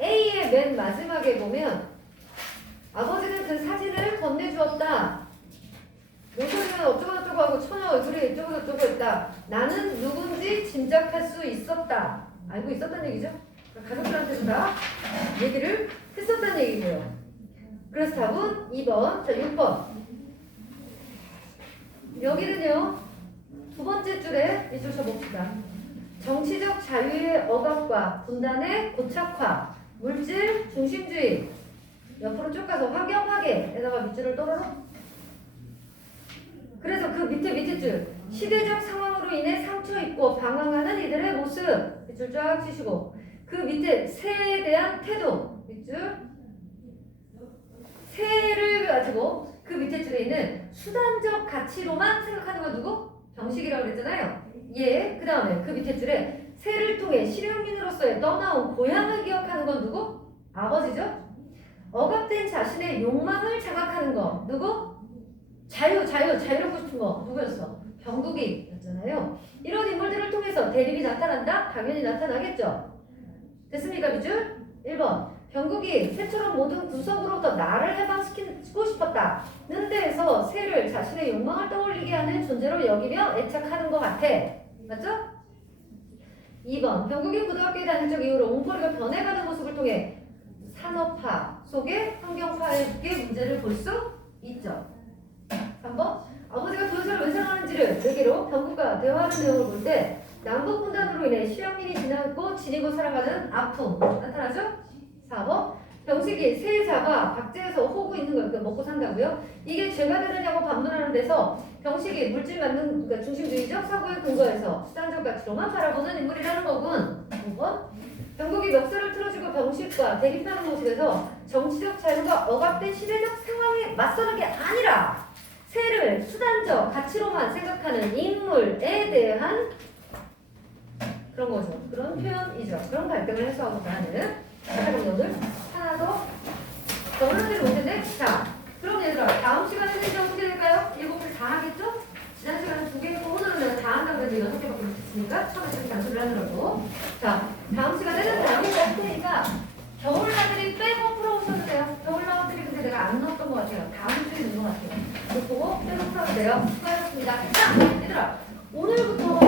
A의 맨 마지막에 보면 아버지는 그 사진을 건네주었다. 노소리는 어쩌고저쩌고 하고 처녀 얼굴이 어쩌고저쩌고 했다. 나는 누군지 짐작할 수 있었다. 알고 있었다는 얘기죠. 가족들한테도 다 얘기를 했었다는 얘기고요. 그래서 답은 2번. 자, 6번. 여기는요. 두 번째 줄에 이 줄 쳐봅시다. 정치적 자유의 억압과 분단의 고착화, 물질 중심주의. 옆으로 쭉 가서 확연하게에다가 밑줄을 떨어져. 그래서 그 밑에 줄 시대적 상황으로 인해 상처 입고 방황하는 이들의 모습 밑줄 쫙 치시고 그 밑에 새에 대한 태도 밑줄 새를 가지고 그 밑에 줄에 있는 수단적 가치로만 생각하는 건 누구? 병식이라고 그랬잖아요. 그 다음에 그 밑에 줄에 새를 통해 실용인으로서의 떠나온 고향을 기억하는 건 누구? 아버지죠. 억압된 자신의 욕망을 자각하는 거 누구? 자유롭고 싶은 거 누구였어? 병국이였잖아요. 이런 인물들을 통해서 대립이 나타난다? 당연히 나타나겠죠. 됐습니까 밑줄? 1번 병국이 새처럼 모든 구석으로부터 나를 해방시키고 싶었다는 데에서 새를 자신의 욕망을 떠올리게 하는 존재로 여기며 애착하는 것 같아. 맞죠? 2번 병국이 고등학교에 다닐 적 이후로 옹포리가 변해가는 모습을 통해 산업화 속에 환경파의 문제를 볼 수 있죠. 3번 아버지가 도요새를 왜 사랑하는지를 계기로 병국과 대화하는 내용을 볼 때 남북 분단으로 인해 실향민이 지니고 살아가는 아픔 나타나죠? 4번 병식이 새에 잡아 박제해서 호구 있는 걸 먹고 산다고요? 이게 죄가 되느냐고 반문하는 데서 병식이 물질 만든 그러니까 중심주의적 사고의 근거에서 수단적 가치로만 바라보는 인물이라는 거군. 5번 병국이 멱살을 틀어주고 병식과 대립하는 모습에서 정치적 자유가 억압된 시대적 상황에 맞서는 게 아니라 새를 수단적 가치 가치로만 생각하는 인물에 대한 그런 거죠. 그런 표현이죠. 그런 갈등을 해소하고자 하는. 자, 그럼 오늘 하나 더 올라가지 못했네. 자, 그럼 얘들아 다음 시간에는 이제 어떻게 될까요? 7개 다 하겠죠? 지난 시간에 2개 했고 오늘은 내가 다 한다고 해도 6개밖에 못했으니까 처음에 단수를 하느라고. 자, 다음 시간에는 다음이 할 테니까 겨울나들이 빼고 풀어오셔도 돼요. 겨울나들이 근데 내가 안 넣었던 것 같아요. 다음 주에 넣은 것 같아요. 이거 보고 빼고 풀어도 돼요. 수고하셨습니다. 자, 얘들아 오늘부터